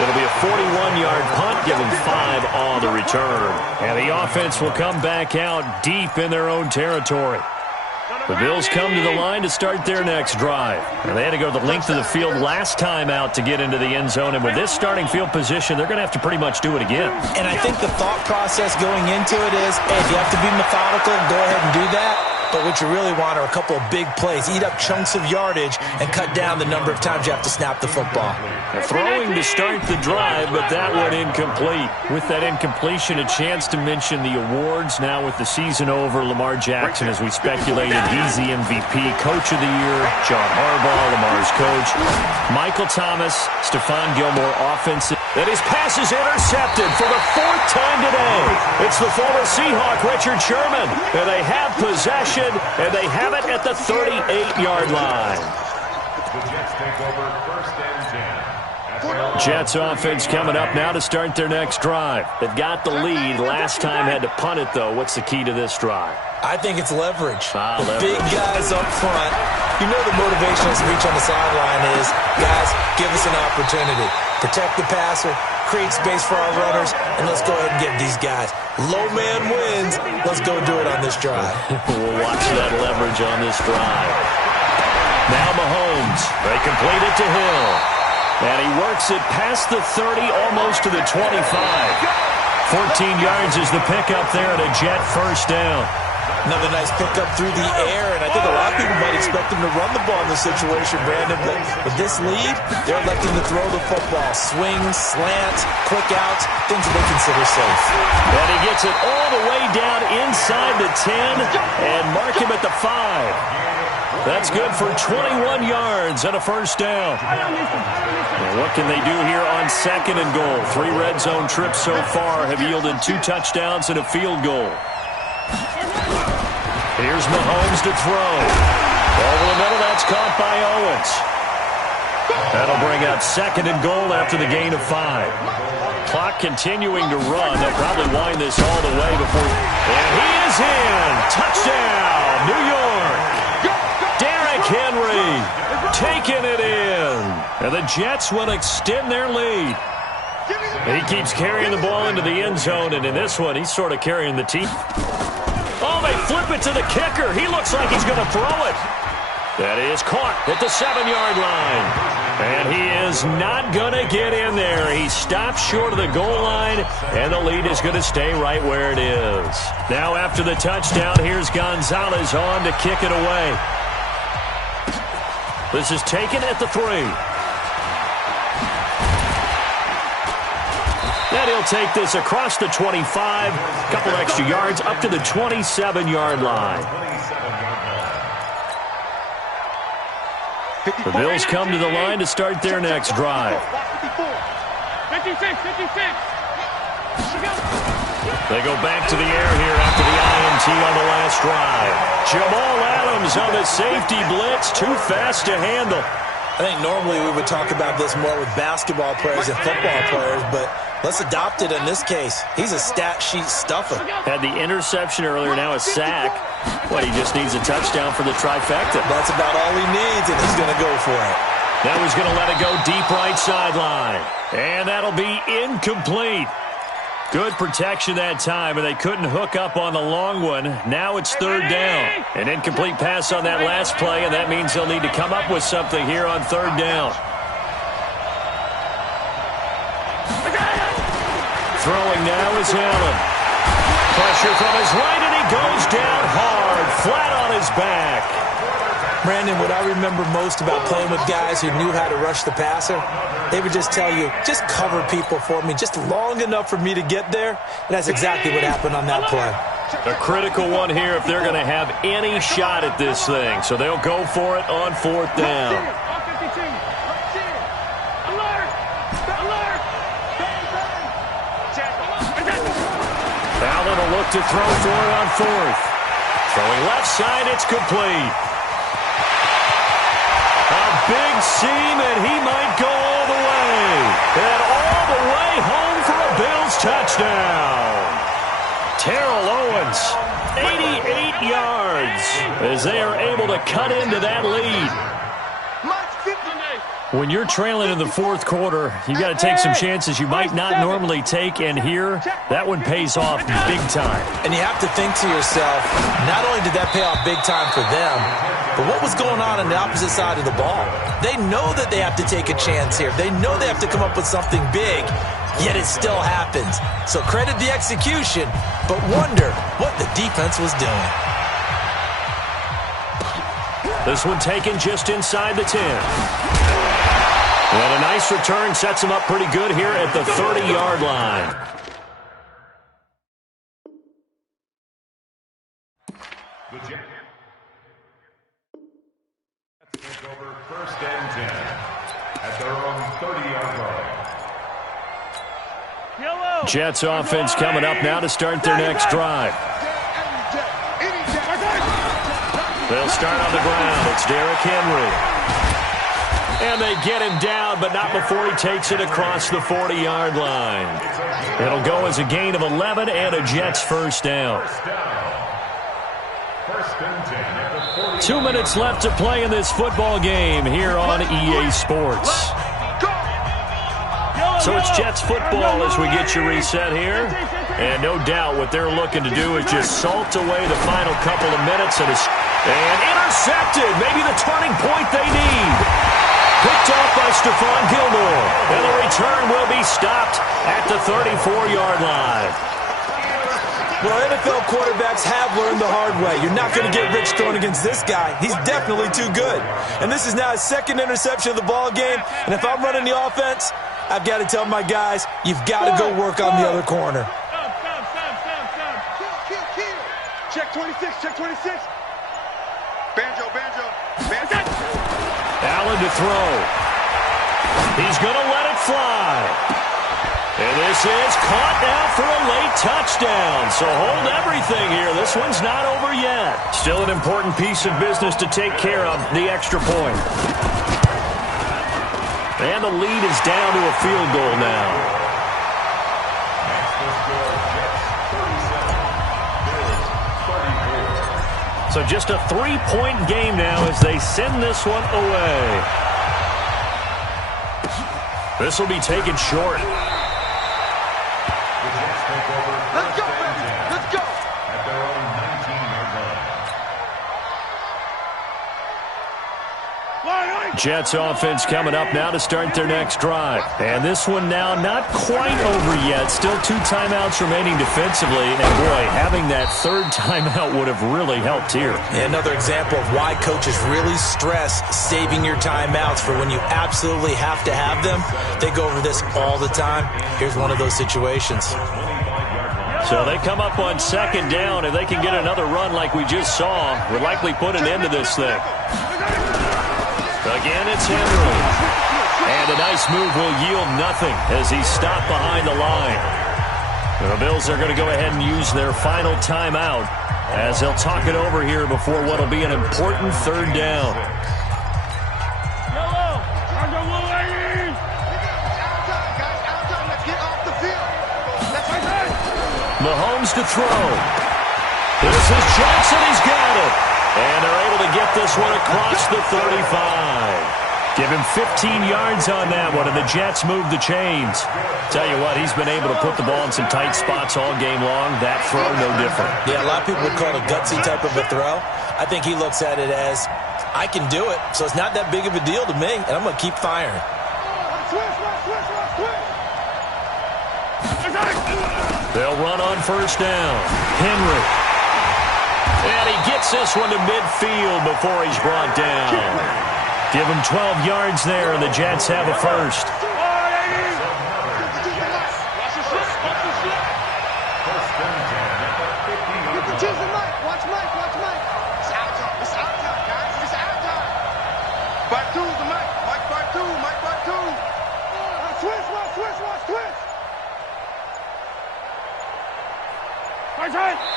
It'll be a 41-yard punt, give them 5 on the return. And the offense will come back out deep in their own territory. The Bills come to the line to start their next drive. And they had to go the length of the field last time out to get into the end zone. And with this starting field position, they're going to have to pretty much do it again. And I think the thought process going into it is, hey, if you have to be methodical, go ahead and do that. but what you really want are a couple of big plays. Eat up chunks of yardage and cut down the number of times you have to snap the football. Throwing to start the drive, but that one incomplete. With that incompletion, a chance to mention the awards. Now with the season over, Lamar Jackson, as we speculated, he's the MVP, Coach of the Year, John Harbaugh, Lamar's coach, Michael Thomas, Stephon Gilmore, offensive. And his pass is intercepted for the 4th time today. It's the former Seahawk, Richard Sherman. And they have possession, and they have it at the 38-yard line. The Jets take over 1st and 10. Jets offense coming up now to start their next drive. They've got the lead. Last time had to punt it, though. What's the key to this drive? I think it's leverage. Leverage. Big guys up front. You know the motivation as reach on the sideline is, guys, give us an opportunity. Protect the passer, create space for our runners, and let's go ahead and get these guys. Low man wins. Let's go do it on this drive. We'll watch that leverage on this drive. Now Mahomes. They complete it to Hill. And he works it past the 30, almost to the 25. 14 yards is the pickup there at a Jet first down. Another nice pickup through the air, and I think a lot of people might expect him to run the ball in this situation, Brandon. But with this lead, they're electing to throw the football. Swings, slants, quick outs, things that they consider safe. And he gets it all the way down inside the 10 and mark him at the 5. That's good for 21 yards and a first down. Now what can they do here on 2nd and goal? 3 red zone trips so far have yielded 2 touchdowns and a field goal. Here's Mahomes to throw. Over the middle, that's caught by Owens. That'll bring up 2nd and goal after the gain of 5. Clock continuing to run. They'll probably wind this all the way before. And he is in. Touchdown, New York. Derrick Henry taking it in. And the Jets will extend their lead. He keeps carrying the ball into the end zone, and in this one, he's sort of carrying the team. Oh, they flip it to the kicker. He looks like he's going to throw it. That is caught at the 7-yard line. And he is not going to get in there. He stops short of the goal line, and the lead is going to stay right where it is. Now after the touchdown, here's Gonzalez on to kick it away. This is taken at the 3. And he'll take this across the 25, a couple extra yards, up to the 27-yard line. The Bills come to the line to start their next drive. 56. They go back to the air here after the INT on the last drive. Jamal Adams on the safety blitz, too fast to handle. I think normally we would talk about this more with basketball players and football players, but let's adopt it in this case. He's a stat sheet stuffer. Had the interception earlier, now a sack. He just needs a touchdown for the trifecta. That's about all he needs, and he's going to go for it. Now he's going to let it go deep right sideline. And that'll be incomplete. Good protection that time, and they couldn't hook up on the long one. Now it's 3rd down. An incomplete pass on that last play, and that means they'll need to come up with something here on 3rd down. Throwing now is Allen. Pressure from his right, and he goes down hard, flat on his back. Brandon, what I remember most about playing with guys who knew how to rush the passer, they would just tell you, just cover people for me, just long enough for me to get there. And that's exactly what happened on that play. A critical one here if they're going to have any shot at this thing. So they'll go for it on 4th down. Allen will look to throw for it on 4th. Throwing left side, it's complete. A big seam, and he might go all the way. And all the way home for a Bills touchdown. Terrell Owens, 88 yards, as they are able to cut into that lead. When you're trailing in the 4th quarter, you got to take some chances you might not normally take, and here, that one pays off big time. And you have to think to yourself, not only did that pay off big time for them, but what was going on the opposite side of the ball? They know that they have to take a chance here. They know they have to come up with something big, yet it still happens. So credit the execution, but wonder what the defense was doing. This one taken just inside the 10. And a nice return sets him up pretty good here at the 30-yard line. The Jets take over 1st and 10 at their own 30-yard line. Jets offense coming up now to start their next drive. They'll start on the ground. It's Derrick Henry. And they get him down, but not before he takes it across the 40-yard line. It'll go as a gain of 11 and a Jets first down. 2 minutes left to play in this football game here on EA Sports. So it's Jets football as we get you reset here. And no doubt what they're looking to do is just salt away the final couple of minutes. And intercepted. Maybe the turning point they need. Picked off by Stephon Gilmore. And the return will be stopped at the 34-yard line. Well, NFL quarterbacks have learned the hard way. You're not going to get rich throwing against this guy. He's definitely too good. And this is now his second interception of the ball game. And if I'm running the offense, I've got to tell my guys, you've got to go work on the other corner. Check 26, check 26. Banjo. Allen to throw. He's going to let it fly. And this is caught now for a late touchdown. So hold everything here. This one's not over yet. Still an important piece of business to take care of, the extra point. And the lead is down to a field goal now. So just a 3-point game now as they send this one away. This will be taken short. Let's go, baby. Let's go. At their own 19-yard line. Jets offense coming up now to start their next drive. And this one now not quite over yet. Still 2 timeouts remaining defensively. And boy, having that 3rd timeout would have really helped here. Yeah, another example of why coaches really stress saving your timeouts for when you absolutely have to have them. They go over this all the time. Here's one of those situations. So they come up on 2nd down. If they can get another run like we just saw, would likely put an end to this thing. Again, it's Henry. And a nice move will yield nothing as he's stopped behind the line. The Bills are going to go ahead and use their final timeout as they'll talk it over here before what will be an important 3rd down. Mahomes to throw. This is Jackson. He's got it. And they're able to get this one across the 35. Give him 15 yards on that one, and the Jets move the chains. Tell you what, he's been able to put the ball in some tight spots all game long. That throw, no different. Yeah, a lot of people would call it a gutsy type of a throw. I think he looks at it as, I can do it, so it's not that big of a deal to me, and I'm going to keep firing. They'll run on 1st down. Henry. And he gets this one to midfield before he's brought down. Give him 12 yards there, and the Jets have a first. Watch Mike. It's out time, guys. It's out time. Part 2 is the Mike. Mike part 2. Switch.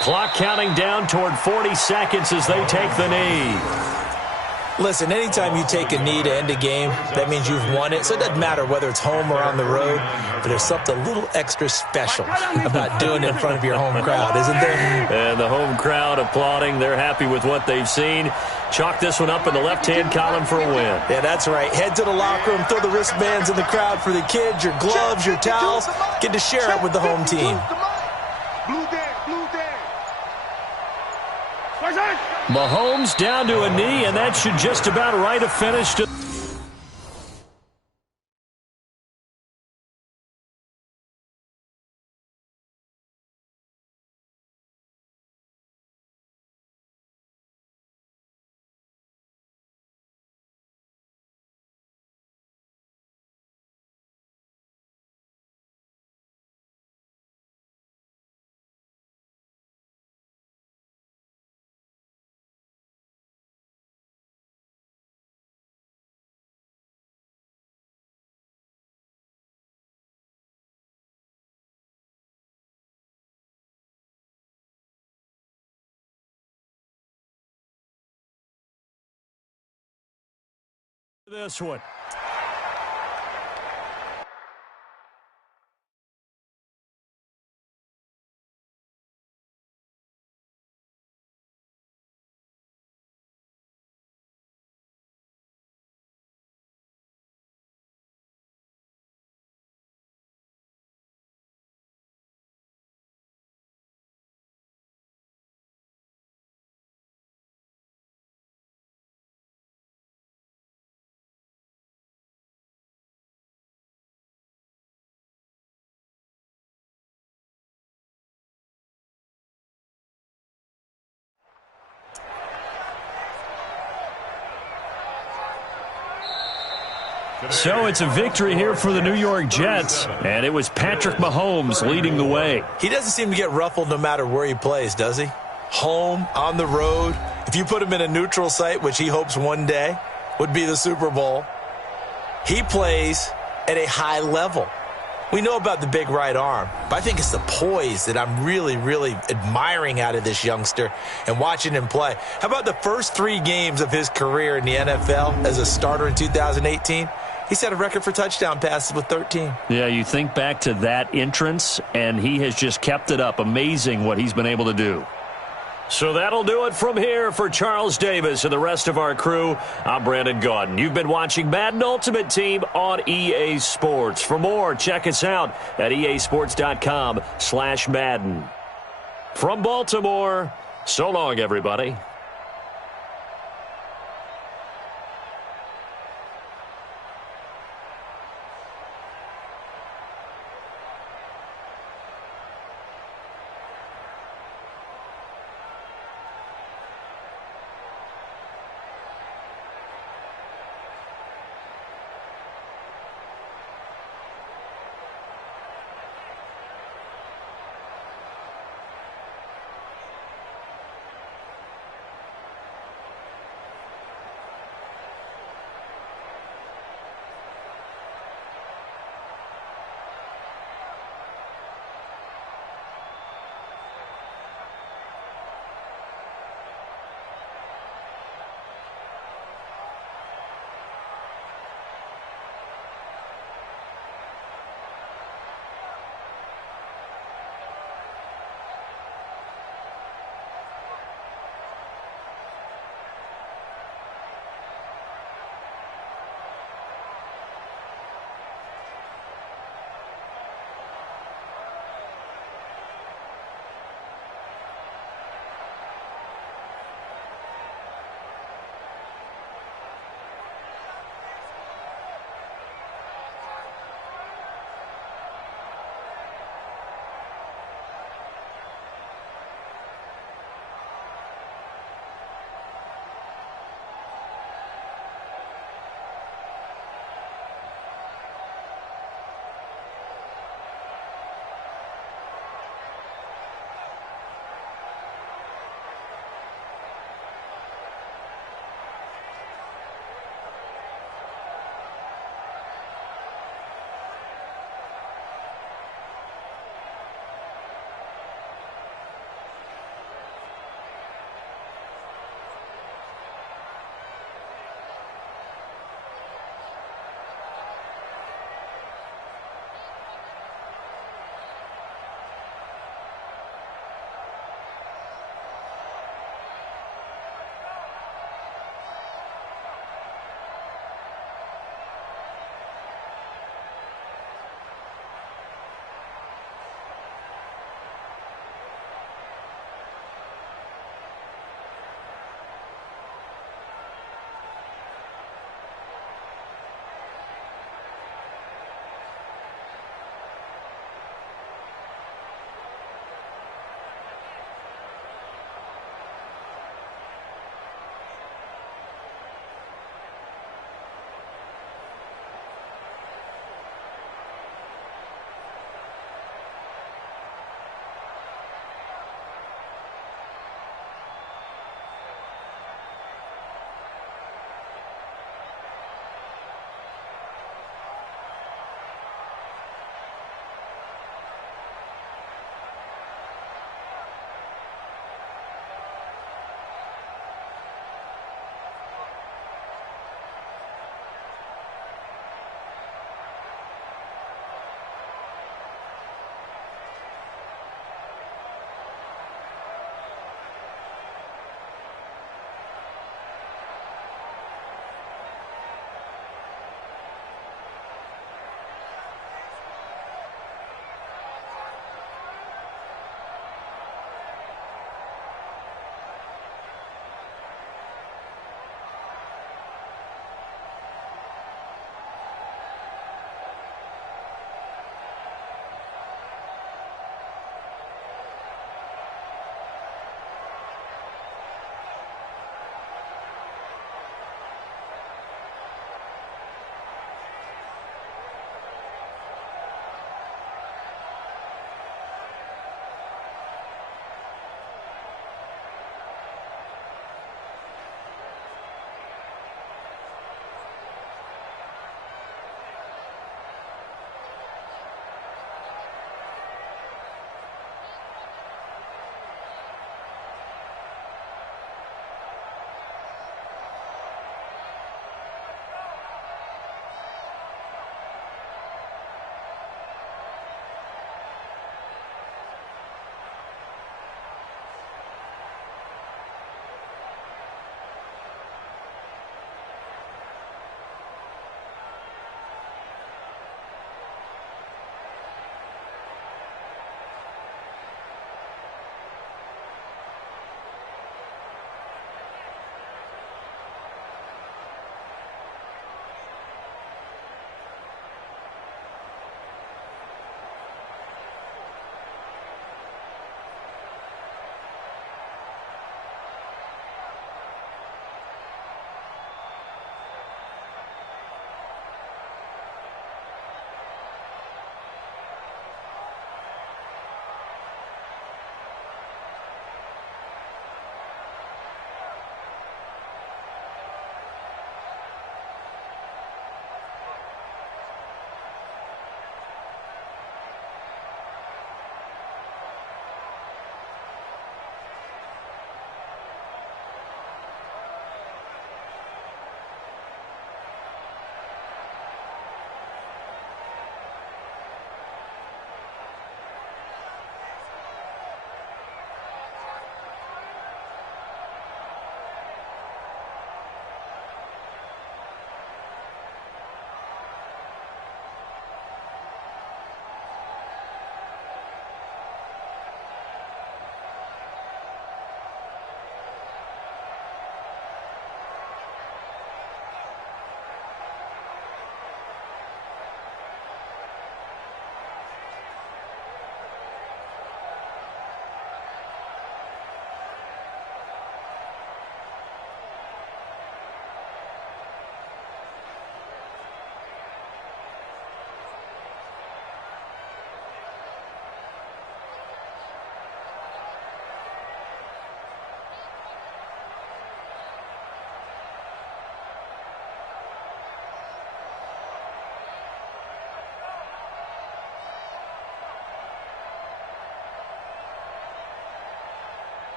Clock counting down toward 40 seconds as they take the knee. Listen, anytime you take a knee to end a game, that means you've won it. So it doesn't matter whether it's home or on the road, but there's something a little extra special about doing it in front of your home crowd, isn't there? And the home crowd applauding. They're happy with what they've seen. Chalk this one up in the left-hand column for a win. Yeah, that's right. Head to the locker room, throw the wristbands in the crowd for the kids, your gloves, your towels. Get to share it with the home team. Blue day. Mahomes down to a knee, and that should just about write a finish to This one. So it's a victory here for the New York Jets, and it was Patrick Mahomes leading the way. He doesn't seem to get ruffled no matter where he plays, does he? Home, on the road. If you put him in a neutral site, which he hopes one day would be the Super Bowl, he plays at a high level. We know about the big right arm, but I think it's the poise that I'm really, really admiring out of this youngster and watching him play. How about the first 3 games of his career in the NFL as a starter in 2018? He set a record for touchdown passes with 13. Yeah, you think back to that entrance, and he has just kept it up. Amazing what he's been able to do. So that'll do it from here for Charles Davis and the rest of our crew. I'm Brandon Gaudin. You've been watching Madden Ultimate Team on EA Sports. For more, check us out at easports.com/Madden. From Baltimore, so long, everybody.